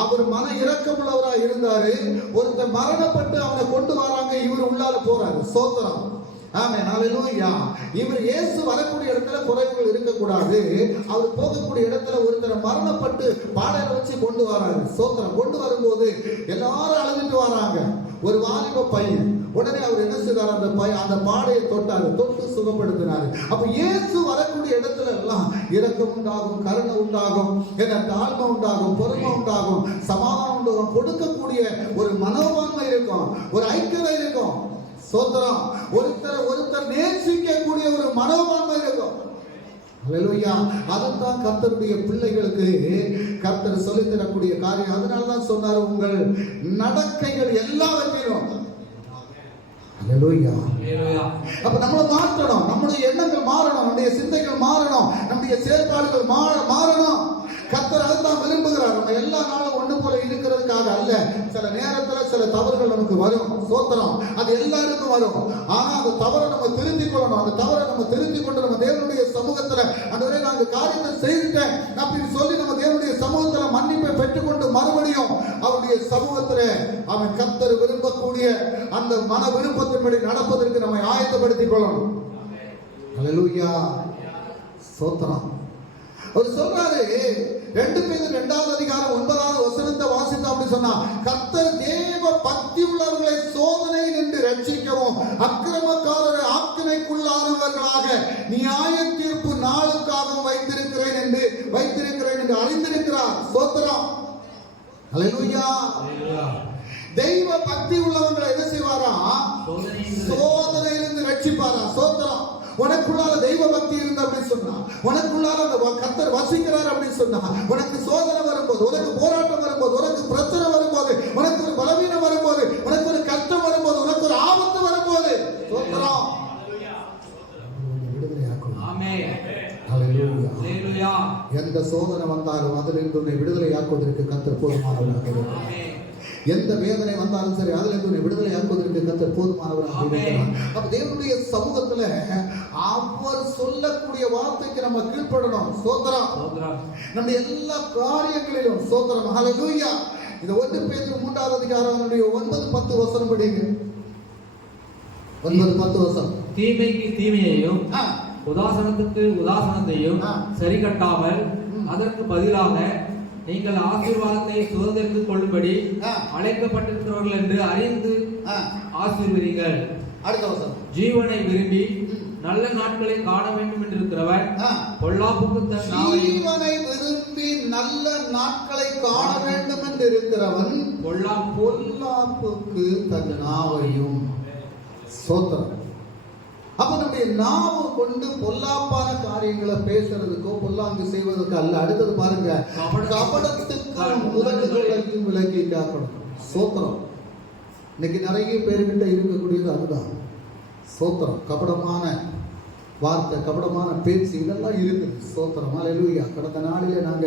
அவர் மன இரக்கமுள்ளவராக இருந்தாரு. ஒருத்தர் மரணப்பட்டு அவனை கொண்டு வராங்க, இவர் உள்ளால போறாரு. சோத்திரம். ஆமென். ஹல்லேலூயா. இவர் இயேசு வரக்கூடிய இடத்துல குறைவுகள் இருக்கக்கூடாது. அவர் போகக்கூடிய இடத்துல ஒருத்தரை மரணப்பட்டு பாடையில வச்சு கொண்டு வராரு. சோத்திரம். கொண்டு வரும்போது எல்லாரும் அழுதுட்டு வராங்க. ஒரு வாலிப பையன். உடனே அவர் என்ன செய்தார்? அந்த பாடையை தொட்டு சுகப்படுத்தினார். அப்ப இயேசு வரக்கூடிய இடத்துல எல்லாம் இரக்கம் உண்டாகும், கருணை உண்டாகும், தாழ்மை உண்டாகும், பொறுமை உண்டாகும், சமாதானம் உண்டாகும், கொடுக்கக்கூடிய ஒரு மனோபான்மை இருக்கும், ஒரு ஐக்கியம் இருக்கும். ஸ்தோத்திரம். ஒருத்தர் நேசிக்கக்கூடிய ஒரு மனோபான்மை இருக்கும். ஹல்லேலூயா. அதுதான் கர்த்தருடைய பிள்ளைகளுக்கு கர்த்தர் சொல்லித் தரக்கூடிய காரியம். அதனாலதான் சொன்னார், உங்கள் நடக்கைகள் எல்லாவற்றிலும். ஹல்லேலூயா. அப்ப நம்மள மாற்றணும், நம்முடைய எண்ணங்கள் மாறணும், நம்முடைய சிந்தைகள் மாறணும், நம்முடைய செயல்பாடுகள் மாறணும். கர்த்தர் அதுதான் விரும்புகிறார். நம்ம எல்லா நாளும் ஒண்ணு போல இருக்கிறதுக்காக அல்ல. சில நேரத்துல சில தவறுகள் நமக்கு வரும். ஸ்தோத்திரம். அது எல்லாருக்கும் வரும். ஆனா அந்த தவறை நம்ம திருத்திக் கொள்ளணும். அந்த தவறை நம்ம திருத்திக் கொண்டு நம்ம தேவனுடைய சமூகத்துல, ஆண்டவரே நான் அந்த காரியத்தை செய்துட்டேன் அப்படின்னு சொல்லி நம்ம தேவனுடைய சமூகத்துல மன்னிப்பை பெற்றுக்கொண்டு மறுபடியும் அவருடைய சமூகத்துல அவன் கர்த்தர் விரும்பக்கூடிய அந்த மன விருப்பத்தின்படி நடப்பதற்கு நம்மை ஆயத்தப்படுத்திக் கொள்ளணும். ஹல்லேலூயா. ஸ்தோத்திரம். அவர் சொல்றாரு, 2 பேர் 2வது அதிகாரம் 9வது வசனத்தை வாசித்தா அப்படி சொன்னா, கர்த்தர் தேவ பக்தி உள்ளவர்களை சோதனை நின்று ரட்சிக்கவும் அக்கிரமக்காரரை ஆக்கினைக்குள்ளானவர்களாக நியாய தீர்ப்பு நாளுக்காகவும் வைத்திருக்கிறேன் என்று அறிந்திருக்கிறார். ஸ்தோத்திரம். ஹல்லேலூயா. தெய்வ பக்தி உள்ளவங்களை என்ன செய்வாரா? சோதனையிலிருந்து ரட்சிப்பாரா? ஸ்தோத்திரம். உனக்குள்ளால தெய்வ பக்தி இருந்து அப்படின்னு சொன்னா, உனக்குள்ளால கர்த்தர் வசிக்கிறார் அப்படின்னு சொன்னா, உனக்கு சோதனை வரும்போது, உனக்கு போராட்டம் வரும்போது, உனக்கு பிரச்சனை வரும்போது, உனக்கு ஒரு பலவீனம் வரும்போது, உனக்கு ஒரு கஷ்டம் வரும்போது, உனக்கு ஒரு ஆபத்து வரும்போது, ஸ்தோத்திரம், விடுதலையாக்கும். ஆமென். ஹல்லேலூயா. எந்த சோதனை வந்தாலும் அதிலிருந்து உன்னை விடுதலையாக்குவதற்கு கர்த்தர் போதுமானவராக இருக்கிறார். எந்த வேதனை வந்தாலும் சரி, அதுல இருந்து விடுதலை ஆக்குவதற்கு கர்த்தர் போதுமானவராக இருக்கிறார். அப்ப தேவனுடைய சமூகத்துல அவர் சொல்லக்கூடிய வார்த்தைக்கு நம்ம கீழ்ப்படணும். ஸ்தோத்திரம். நம்முடைய எல்லா காரியங்களிலும் ஸ்தோத்திரம். ஹல்லேலூயா. இந்த 1 பேதுரு 3வது அதிகாரம் 9-10 வசனம் படிங்க. 9-10 வசனம். தீமைக்கு தீமையையும் உதாசனத்துக்கு உதாசனத்தையும் சரி கட்டாமல் அதற்கு பதிலாக நீங்கள் ஆசீர்வாதத்தை சுதந்திரித்துக் கொள்ளும்படி அழைக்கப்பட்டிருக்கிறவர்கள் என்று அறிந்து ஆசீர்வதிங்கள். அடுத்த வசனம். ஜீவனை விரும்பி நல்ல நாட்களை காண வேண்டும் என்று இருக்கிறவன் பொல்லாப்புக்கு தன் நாவையும், ஜீவனை விரும்பி நல்ல நாட்களை காண வேண்டும் என்று இருக்கிறவன் பொல்லாப்புக்கு தன் நாவையும். ஸ்தோத்திரம். அப்ப நம்முடைய நாவை கொண்டு பொல்லாப்பான காரியங்களை பேசுறதுக்கோ பொல்லாங்கு செய்வதற்கோ அல்ல. அடுத்தது பாருங்க, கபடத்துக்கும் உதடுகளையும் விலக்கி காக்கணும். ஸ்தோத்திரம். இன்னைக்கு நிறைய பேர்கிட்ட இருக்கக்கூடியது அதுதான். ஸ்தோத்திரம். கபடமான வார்த்தை, கபடமான பேச்சு, இதெல்லாம் இருக்குது. ஸ்தோத்திரம். ஹல்லேலூயா. கடந்த நாளிலே நாங்க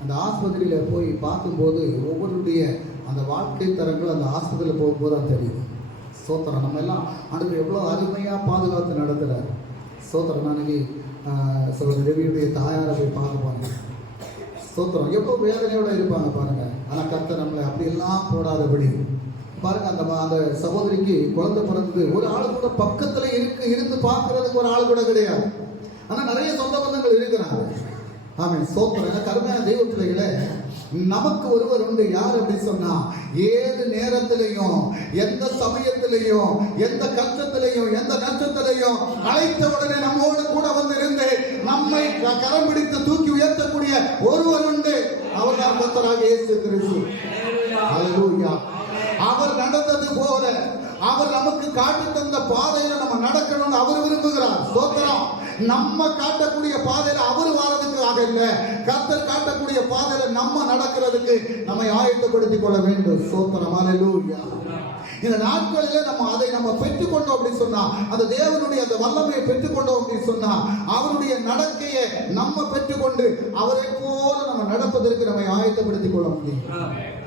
அந்த ஆஸ்பத்திரியில போய் பார்க்கும்போது ஒவ்வொருடைய அந்த வாழ்க்கை தரங்கள் அந்த ஆஸ்பத்திரியில் போகும்போது தான் தெரியுது. ஸ்தோத்திரம். நம்ம எல்லாம் ஆண்டவர் எவ்வளோ அருமையாக பாதுகாத்து நடத்துகிறார். ஸ்தோத்திரம். நாளைக்கு சகோதரி ரவியுடைய தாயாரை போய் பார்க்க பாருங்க. ஸ்தோத்திரம். எவ்வளோ வேதனையோட இருப்பாங்க பாருங்க. ஆனால் கர்த்தர் நம்மளை அப்படியெல்லாம் போடாதபடி பாருங்க. அந்த சகோதரிக்கு குழந்தை பிறந்தது, ஒரு ஆள் கூட பக்கத்துல இருந்து பார்க்கறதுக்கு ஒரு ஆள் கூட கிடையாது. ஆனா நிறைய சொந்த பந்தங்கள் இருக்கிறாங்க. ஆமென். ஸ்தோத்திரம். கருமையான தெய்வ பிள்ளைகளே, நமக்கு ஒருவர் உண்டு. யார் அப்படி சொன்னா, ஏது நேரத்திலையும் எந்த சமயத்திலையும் எந்த கஷ்டத்திலையும் எந்த நஷ்டத்திலையும் அழைத்த உடனே நம்மோடு கூட வந்து இருந்து நம்மை கரம் பிடித்து தூக்கி உயர்த்தக்கூடிய ஒருவர் உண்டு. அவர் தான் கர்த்தராக இயேசு கிறிஸ்து. ஹல்லேலூயா. அவர் நடந்தது போல அவர் நமக்கு காட்டி தந்த பாதையில நம்ம நடக்கணும்னு அவர் விரும்புகிறார். ஸ்தோத்திரம். நம்ம காட்டக்கூடிய பாதையில அவர் வாரதுக்காக இல்ல, கர்த்தர் காட்டக்கூடிய பாதையில நம்ம நடக்கிறதுக்கு நம்மை ஆயத்தப்படுத்திக் கொள்ள வேண்டும். ஸ்தோத்திரம். ஹல்லேலூயா. இந்த நாட்களில நம்ம பெற்றுக்கொண்டோம் அப்படின்னு சொன்னா, அந்த தேவனுடைய அந்த வல்லமையை பெற்றுக்கொண்டோம் அப்படின்னு சொன்னா, அவருடைய நடக்கையை நம்ம பெற்றுக்கொண்டு அவரை போல நம்ம நடப்பதற்கு நம்மை ஆயத்தப்படுத்திக் கொள்ள முடியும்.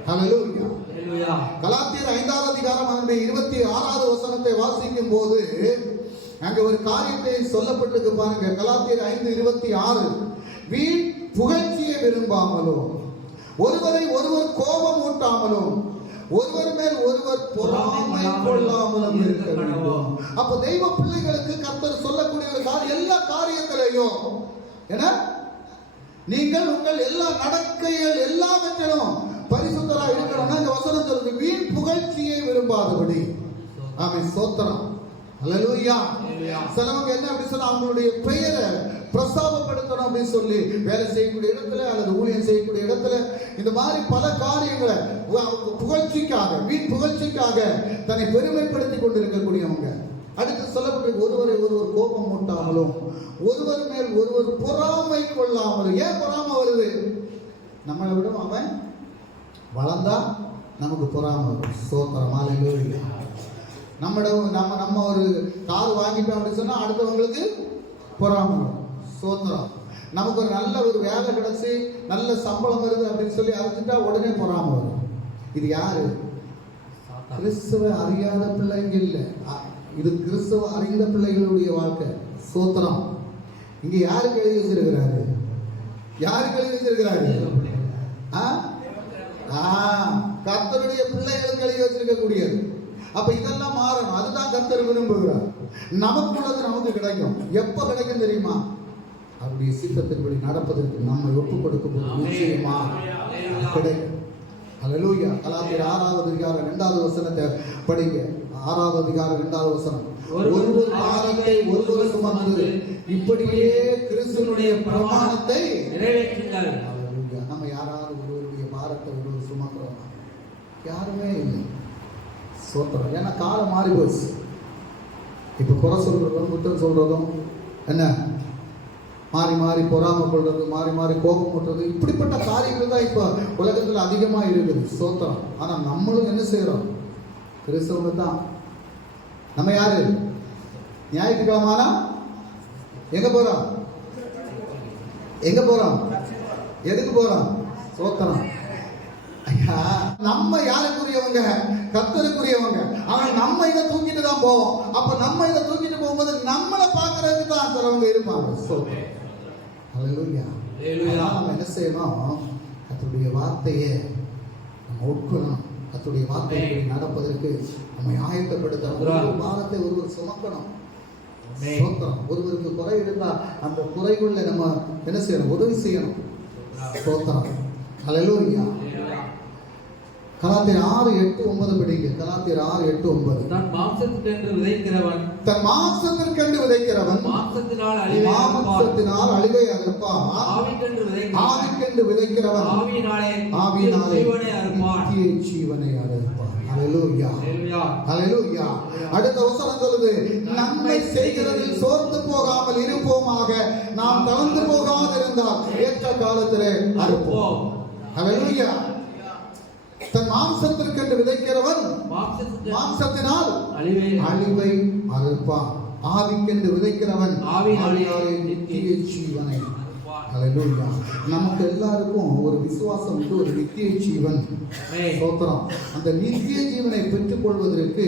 ஹல்லேலூயா. கலாத்தியர் 5வது அதிகாரம் 26வது வசனத்தை வாசிக்கும் போது அங்க ஒரு காரியத்தை சொல்லப்பட்டிருக்கு பாருங்க. கலாத்தியர் 5:26. வீண் புகழ்ச்சியை விரும்பாமலும் ஒருவரை ஒருவர் கோபம் ஊட்டாமலும் ஒருவர் மேல் ஒருவர் பொறாமை கொள்ளாமலும் இருக்க வேண்டும். அப்ப தெய்வ பிள்ளைகளுக்கு கர்த்தர் சொல்லக்கூடிய எல்லா காரியத்திலையும் என்ன, நீங்கள் உங்கள் எல்லா நடக்கைகள் எல்லாவற்றிலும் பரிசுத்தராக இருக்கணும்னா இந்த வசனம் சொல்லுது, வீண் புகழ்ச்சியை விரும்பாதபடி. ஆமென். ஸ்தோத்திரம். ஹல்லேலூயா. சிலவங்க என்ன அப்படி சொன்னா, அவங்களுடைய பெயரை பிரஸ்தாபப்படுத்தணும் அப்படின்னு சொல்லி வேலை செய்யக்கூடிய இடத்துல அல்லது ஊழியம் செய்யக்கூடிய இடத்துல இந்த மாதிரி பல காரியங்களை புகழ்ச்சிக்காக, வீண் புகழ்ச்சிக்காக தன்னை பெருமைப்படுத்திக் கொண்டிருக்கக்கூடியவங்க. அடுத்து சொல்லப்பட்ட ஒருவரை ஒருவர் கோபம் மூட்டாமலும் ஒருவர் மேல் ஒருவர் பொறாமை கொள்ளாமலும். ஏன் பொறாமை வருது? நம்மளை விட அவன் வளர்ந்தா நமக்கு பொறாமை வரும். சோத்திரம். அல்லேலூயா. நம்ம ஒரு கார் வாங்கிட்டோம் அப்படின்னு சொன்னா அடுத்தவங்களுக்கு பொறாமை வரும். சோத்திரம். நமக்கு ஒரு நல்ல ஒரு வேலை கிடைச்சி நல்ல சம்பளம் வருது அப்படின்னு சொல்லி அறிஞ்சிட்டா உடனே பொறாமை வரும். இது யாரு? கிறிஸ்துவ அறியாத பிள்ளைங்க இல்லை, இது கிறிஸ்துவ அறிந்த பிள்ளைகளுடைய வாழ்க்கை. சோத்திரம். இங்க யாருக்கு எழுதி வச்சிருக்கிறாரு? யாருக்கு எழுதி வச்சிருக்கிறாரு? கர்த்தருடைய பிள்ளைகளுக்கு எழுதி வச்சிருக்கக்கூடியது. அப்ப இதெல்லாம் மாறணும். அதுதான் கர்த்தர் விரும்புகிறார். நமக்குள்ளது நமக்கு கிடைக்கும். எப்ப கிடைக்கும் தெரியுமா? அவருடைய சித்தத்தின்படி நடப்பதற்கு நம்மை ஒப்புக் கொடுக்கும் போது நிச்சயமா கிடைக்கும். அல்லேலூயா. கலாத்தியர் 6வது அதிகாரம் 2வது வசனத்தை படிங்க. 6வது அதிகாரம் 2வது வசனம். ஒருவர் பாரத்தை ஒருவர் சுமந்து இப்படியே கிறிஸ்துவினுடைய பிரமாணத்தை நிறைவேற்றுங்கள். அல்லேலூயா. நம்ம யாராவது ஒருவருடைய பாரத்தை ஒருவர் சுமக்கிறோம்? யாருமே இல்லை. சோத்திரம். ஏன்னா காலம் மாறி போச்சு. இப்ப குறை சொல்றதும் குற்றம் சொல்றதும் என்ன, மாறி மாறி பொறாமை கொள்றது, மாறி மாறி கோபம் கொள்றது, இப்படிப்பட்ட காரியங்கள் தான் இப்ப உலகத்துல அதிகமா இருக்குது. சோத்திரம். ஆனா நம்மளும் என்ன செய்யறோம்? கிறிஸ்தவங்க தான். நம்ம யாரு? ஞாயிற்றுக்கிழமானா எங்க போறோம்? எங்க போறோம்? எதுக்கு போறோம்? சோத்திரம். நம்ம யாருக்குரியவங்க? கர்த்தருக்குரியவங்க. அவன் நம்ம இதை தூக்கிட்டு தான் போவோம். அப்ப நம்ம இதை தூக்கிட்டு போகும்போது நம்மளை பார்க்கறதுக்கு தான் சிலவங்க இருப்பாங்க. அல்லேலூயா. நம்ம என்ன செய்யணும்? கர்த்தருடைய வார்த்தையை நம்ம உட்கொள்ளணும். கர்த்தருடைய வார்த்தையை நடப்பதற்கு நம்ம ஆயத்தப்படுத்த ஒரு பாரத்தை ஒருவர் சுமக்கணும். ஒருவருக்கு குறை இருந்தா அந்த குறைக்குள்ள நம்ம என்ன செய்யணும்? உதவி செய்யணும். ஸ்தோத்திரம். அல்லேலூயா. கலாத்தியர் 6:8-9 படிங்க. கலாத்தியர் 6:8-9. தன் மாம்சத்திற்கென்று விதைக்கிறவன் மாம்சத்தினால் அழிவை அறுப்பான். ஆவிக்கென்று விதைக்கிறவன் ஆவியினாலே நித்திய ஜீவனை அறுப்பான். அல்லேலூயா. அல்லேலூயா. அடுத்த வசனம் சொல்லுது, நன்மை செய்கிறதில் சோர்ந்து போகாமல் இருப்போமாக, நாம் தளர்ந்து போகாதிருந்தால் ஏற்ற காலத்திலே அறுப்போம். அல்லேலூயா. தன் மாம்சத்திற்கென்று விதைக்கிறவன் மாம்சத்தினால் அழிவை அறுப்பான். ஆவிக்கென்று விதைக்கிறவன் ஆவியாலே நித்திய ஜீவனை. அல்லேலூயா. நமக்கு எல்லாருக்கும் ஒரு விசுவாசம் உண்டு, ஒரு நித்திய ஜீவன். ஸ்தோத்திரம். அந்த நித்திய ஜீவனை பெற்றுக் கொள்வதற்கு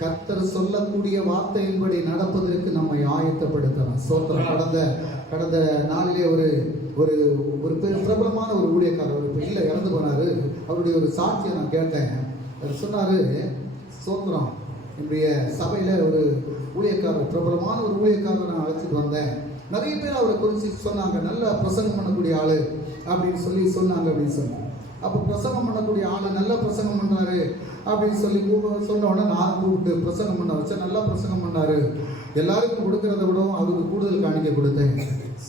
கர்த்தர் சொல்லக்கூடிய வார்த்தையின்படி நடப்பதற்கு நம்மை ஆயத்தப்படுத்தலாம். ஸ்தோத்திரம். கடந்த நாளிலே ஒரு ஒரு ஒரு பிரபலமான ஒரு ஊழியக்காரர் ஒரு இல்லை இறந்து போனாரு. அவருடைய ஒரு சாட்சியை நான் கேட்டேன். அவர் சொன்னாரு, ஸ்தோத்திரம், என்னுடைய சபையில ஒரு ஊழியக்காரர், பிரபலமான ஒரு ஊழியக்காரரை நான் அழைச்சிட்டு வந்தேன். நிறைய பேர் அவரை குறித்து சொன்னாங்க, நல்லா பிரசங்கம் பண்ணக்கூடிய ஆளு அப்படின்னு சொன்னாங்க அப்படின்னு சொன்னாங்க. அப்போ பிரசங்கம் பண்ணக்கூடிய ஆளு நல்லா பிரசங்கம் பண்றாரு அப்படின்னு சொன்ன உடனே நான் கூப்பிட்டு பிரசங்கம் பண்ண வச்சேன். நல்லா பிரசங்கம் பண்ணாரு. எல்லாருக்கும் கொடுக்கறத விடவும் அவருக்கு கூடுதல் காணிக்கை கொடுத்தேன்.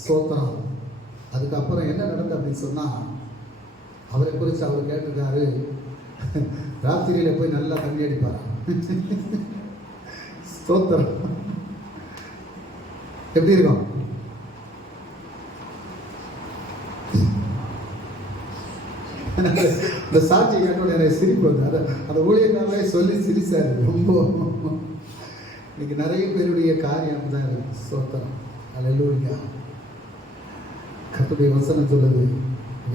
ஸ்தோத்திரம். அதுக்கப்புறம் என்ன நடந்தது அப்படின்னு சொன்னா, அவரை குறித்து அவர் கேட்டிருக்காரு, ராத்திரியில போய் நல்லா தண்ணி அடிப்பாரா. ஸ்தோத்திரம். எப்படி இருக்கும்? இந்த சாட்சி கேட்டோட எனக்கு சிரிப்பு வந்து அந்த ஊழியக்காரே சொல்லி சிரிச்சாரு. ரொம்ப இன்னைக்கு நிறைய பேருடைய காரியம் தான் இருக்கு. ஸ்தோத்திரம். அல்லேலூயா. கர்த்தருடைய வசனம் சொல்லுது,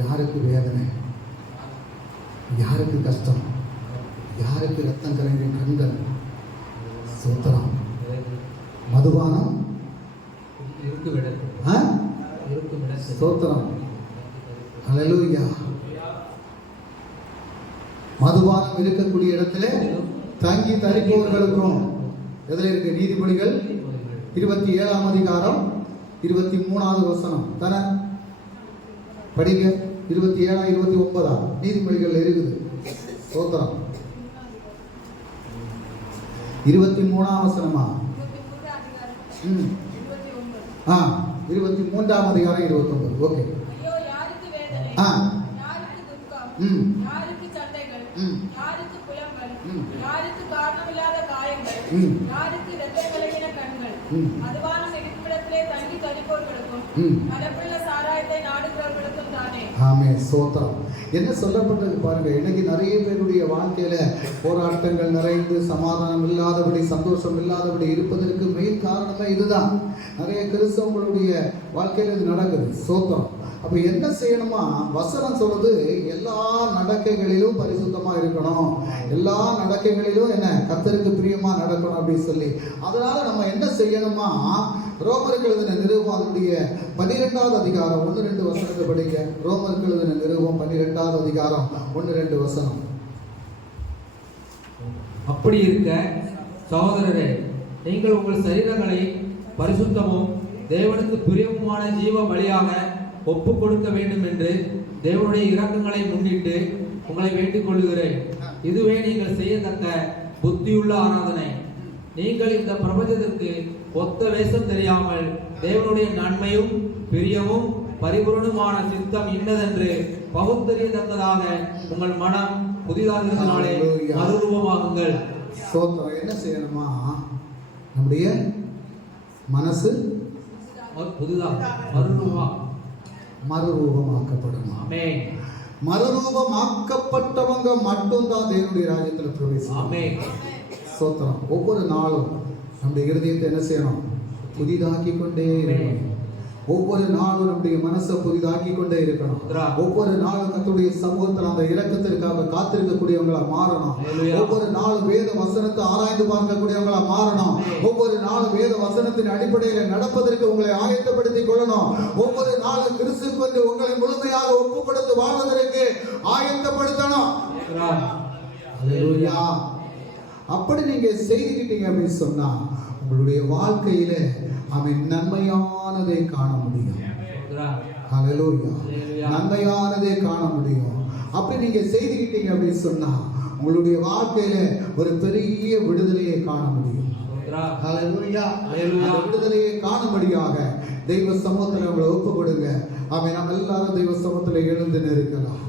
யாருக்கு வேதனை, யாருக்கு கஷ்டம், யாருக்கு ரத்தம் கலங்கிய கண்கள். ஸ்தோத்திரம். மதுபானம் ஸ்தோத்திரம். அல்லேலூயா. மதுபானம் இருக்கக்கூடிய இடத்துல தங்கி தரிப்பவர்களுக்கும். எதுல இருக்கு? நீதிமொழிகள் 27ஆம் அதிகாரம் 23வது வசனம் தானே படிங்க. 27 29 நீதிமொழிகள் இருக்குது. ஸ்தோத்திரம். 23ஆம் வசனமா? 23ஆம் அதிகாரம் 29. ஓகே. ம். யாருக்கு சண்டைகள், ம். யாருக்கு புலம்பல், ம். யாருக்கு காரணமில்லாத காயங்கள், ம். யாருக்கு இரத்தம் கலங்கின கண்கள், ம். மதுபான இருப்பிடத்திலே தங்கி தரிப்பவர்களுக்கும் ம். மனப்புள்ள சாராயத்தை நாடுகிறவர்களுக்கும் தானே. ஆமே சோத்திரம். என்ன சொல்லப்பட்டது பாருங்க. இன்னைக்கு நிறைய பேருடைய வாழ்க்கையில போராட்டங்கள் நிறைந்து சமாதானம் இல்லாதபடி, சந்தோஷம் இல்லாதபடி இருப்பதற்கு மெயின் காரணமே இதுதான். நிறைய கிறிஸ்தவங்களுடைய வாழ்க்கையில இது நடக்குது. சோத்திரம். அப்ப என்ன செய்யணுமா? வசனம் சொல்லுது, எல்லா நடக்கைகளிலும் பரிசுத்தமா இருக்கணும், எல்லா நடக்கைகளிலும் என்ன கர்த்தருக்கு பிரியமா நடக்கணும் அப்படின்னு சொல்லி. அதனால நம்ம என்ன செய்யணுமா? ரோமருக்கு எழுதின நிருபம் அதனுடைய 12வது அதிகாரம் 1-2 வசனத்தை படிங்க. ரோமருக்கு எழுதின நிருபம் 12வது அதிகாரம் 1-2 வசனம். அப்படி இருக்க சகோதரரே, நீங்கள் உங்கள் சரீரங்களை பரிசுத்தமும் தேவனுக்கு பிரியமுமான ஜீவ பலியாக ஒப்பு கொடுக்க வேண்டும் என்று தேவனுடைய இரக்கங்களை முன்னிட்டு உங்களை வேண்டிக் கொள்கிறேன். இதுவே நீங்கள் செய்யத்தக்க புத்தியுள்ள ஆராதனை. நீங்கள் இந்த பிரபஞ்சத்திற்கு ஒத்த வேஷம் தெரியாமல் தேவனுடைய நன்மையும் பிரியமும் பரிபூரணமான சித்தம் இன்னதென்று பகுத்தறியத்தக்கதாக உங்கள் மனம் புதிதாகிறதுனாலே மறுரூபமாகுங்கள். சோத்திரம். என்ன செய்யணுமா? நம்முடைய மனசு மறுரூபமாக்கப்படணும். ஆமென். மறுரூபமாக்கப்பட்டவங்க மட்டும்தான் தேவனுடைய ராஜ்யத்தில் பிரவேசிக்கணும். ஆமென். சோத்திரம். ஒவ்வொரு நாளும் நம்முடைய இருதயத்தை என்ன செய்யணும்? புதிதாக்கி கொண்டே இருக்கணும். ஒவ்வொரு நாளும் நம்முடைய மனசை புதிதாக்கி கொண்டே இருக்கணும். ஒவ்வொரு நாளும் கர்த்தருடைய சமூகத்தில் அந்த இரக்கத்திற்காக காத்திருக்கக்கூடியவங்களா மாறணும். ஒவ்வொரு நாளும் வேத வசனத்தை ஆராய்ந்து பார்க்கக்கூடியவங்களா மாறணும். ஒவ்வொரு நாளும் வேத வசனத்தின் அடிப்படையில் நடப்பதற்கு உங்களை ஆயத்தப்படுத்திக் கொள்ளணும். ஒவ்வொரு நாளும் கிறிஸ்துவுக்கு உங்களை முழுமையாக ஒப்பு கொடுத்து வாழ்வதற்கு ஆயத்தப்படுத்தணும். அல்லேலூயா. அப்படி நீங்க செய்துக்கிட்டீங்க அப்படின்னு சொன்னா உங்களுடைய வாழ்க்கையில அவன் நன்மையானதை காண முடியும். அல்லேலூயா. நன்மையானதை காண முடியும். அப்படி நீங்க செய்துக்கிட்டீங்க அப்படின்னு சொன்னா உங்களுடைய வாழ்க்கையில ஒரு பெரிய விடுதலையை காண முடியும். அல்லேலூயா. அந்த விடுதலையை காணும்படியாக தெய்வ சமூகத்தில் உங்களை ஒப்பு கொடுங்க. அவன் நம்ம எல்லாரும் தெய்வ சமூகத்தில் எழுந்து நிற்கலாம்.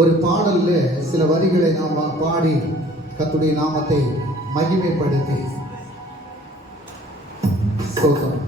ஒரு பாடல்ல சில வரிகளை நாம் பாடி கர்த்தருடைய நாமத்தை மகிமைப்படுத்தி ஸ்தோத்திரம்.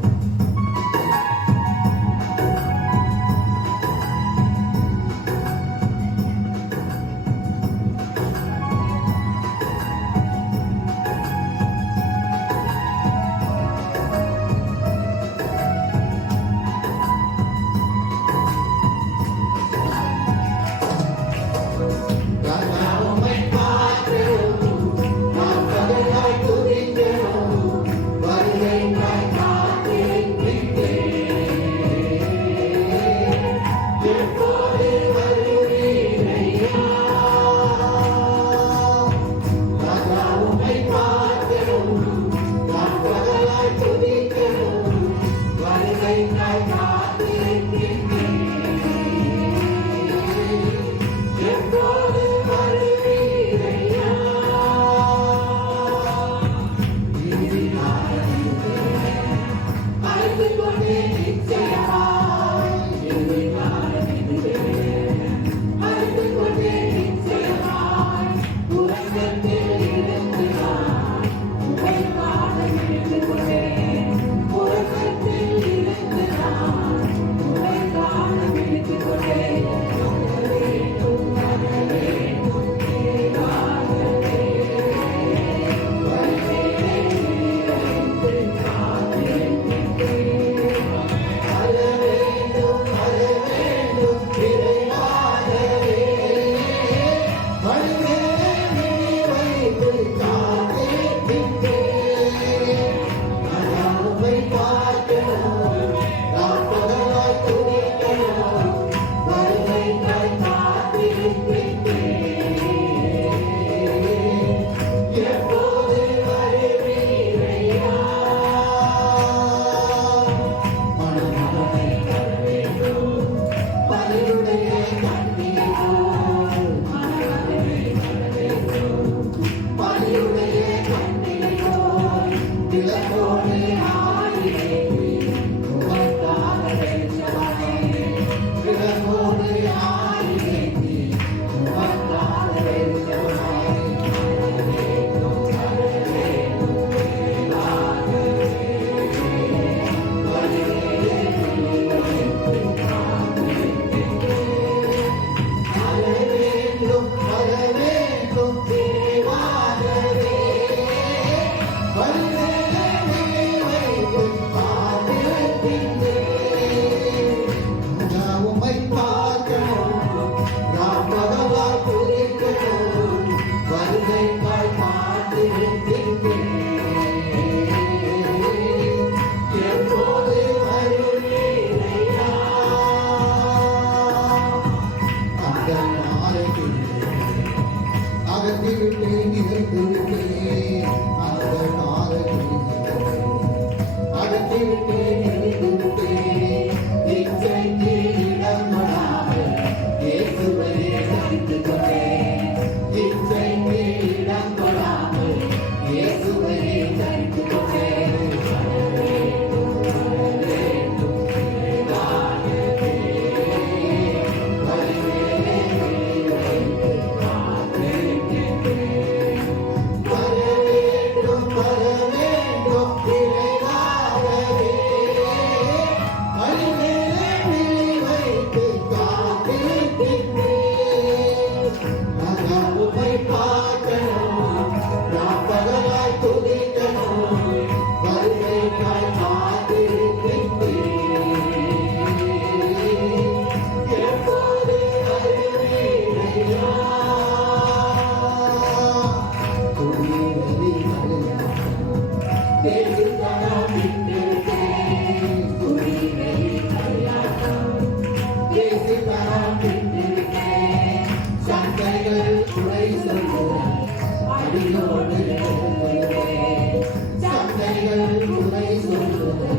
அடியோடு நிறுத்துகிறேன். சந்தைகள் குறை சொல்லுது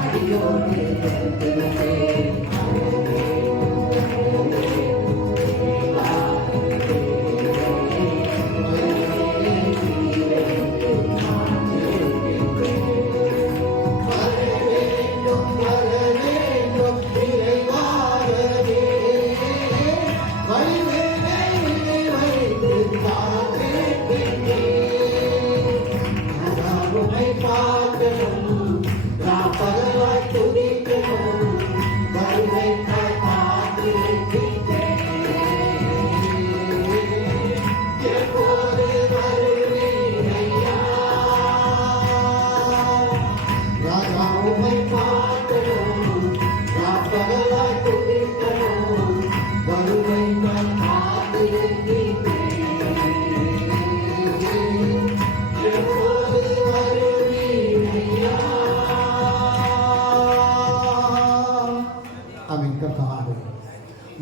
அடியோடு நிறுத்துகிறேன்.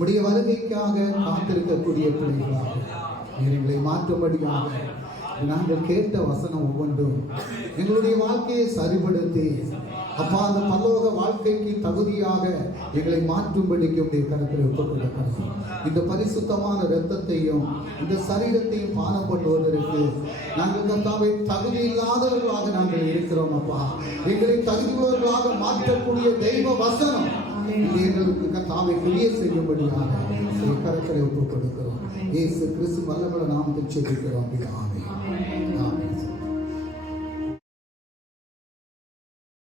உடைய வருகைக்காக காத்திருக்கக்கூடிய பிள்ளைகளாக எங்களை மாற்றும்படியாக நாங்கள் கேட்ட வசனம் ஒவ்வொன்றும் எங்களுடைய வாழ்க்கையை சரிபடுத்தி அப்பா அந்த பரலோக வாழ்க்கைக்கு தகுதியாக எங்களை மாற்றும்படிக்கு உடைய கருத்தில் ஒப்புக்கொள்ளப்படும். இந்த பரிசுத்தமான இரத்தத்தையும் இந்த சரீரத்தையும் பானம் பண்ணுவதற்கு நாங்கள் கர்த்தாவை தகுதி இல்லாதவர்களாக நாங்கள் இருக்கிறோம். அப்பா எங்களை தகுதியுள்ளவர்களாக மாற்றக்கூடிய தெய்வ வசனம் எங்களுக்கு கர்த்தாவை கிரியை செய்யும்படியாக கருத்தை ஒப்புக் கொடுக்கிறோம். இயேசு கிறிஸ்து வல்லமையுள்ள நாமத்தில் ஜெபிக்கிறோம். ஆமென்.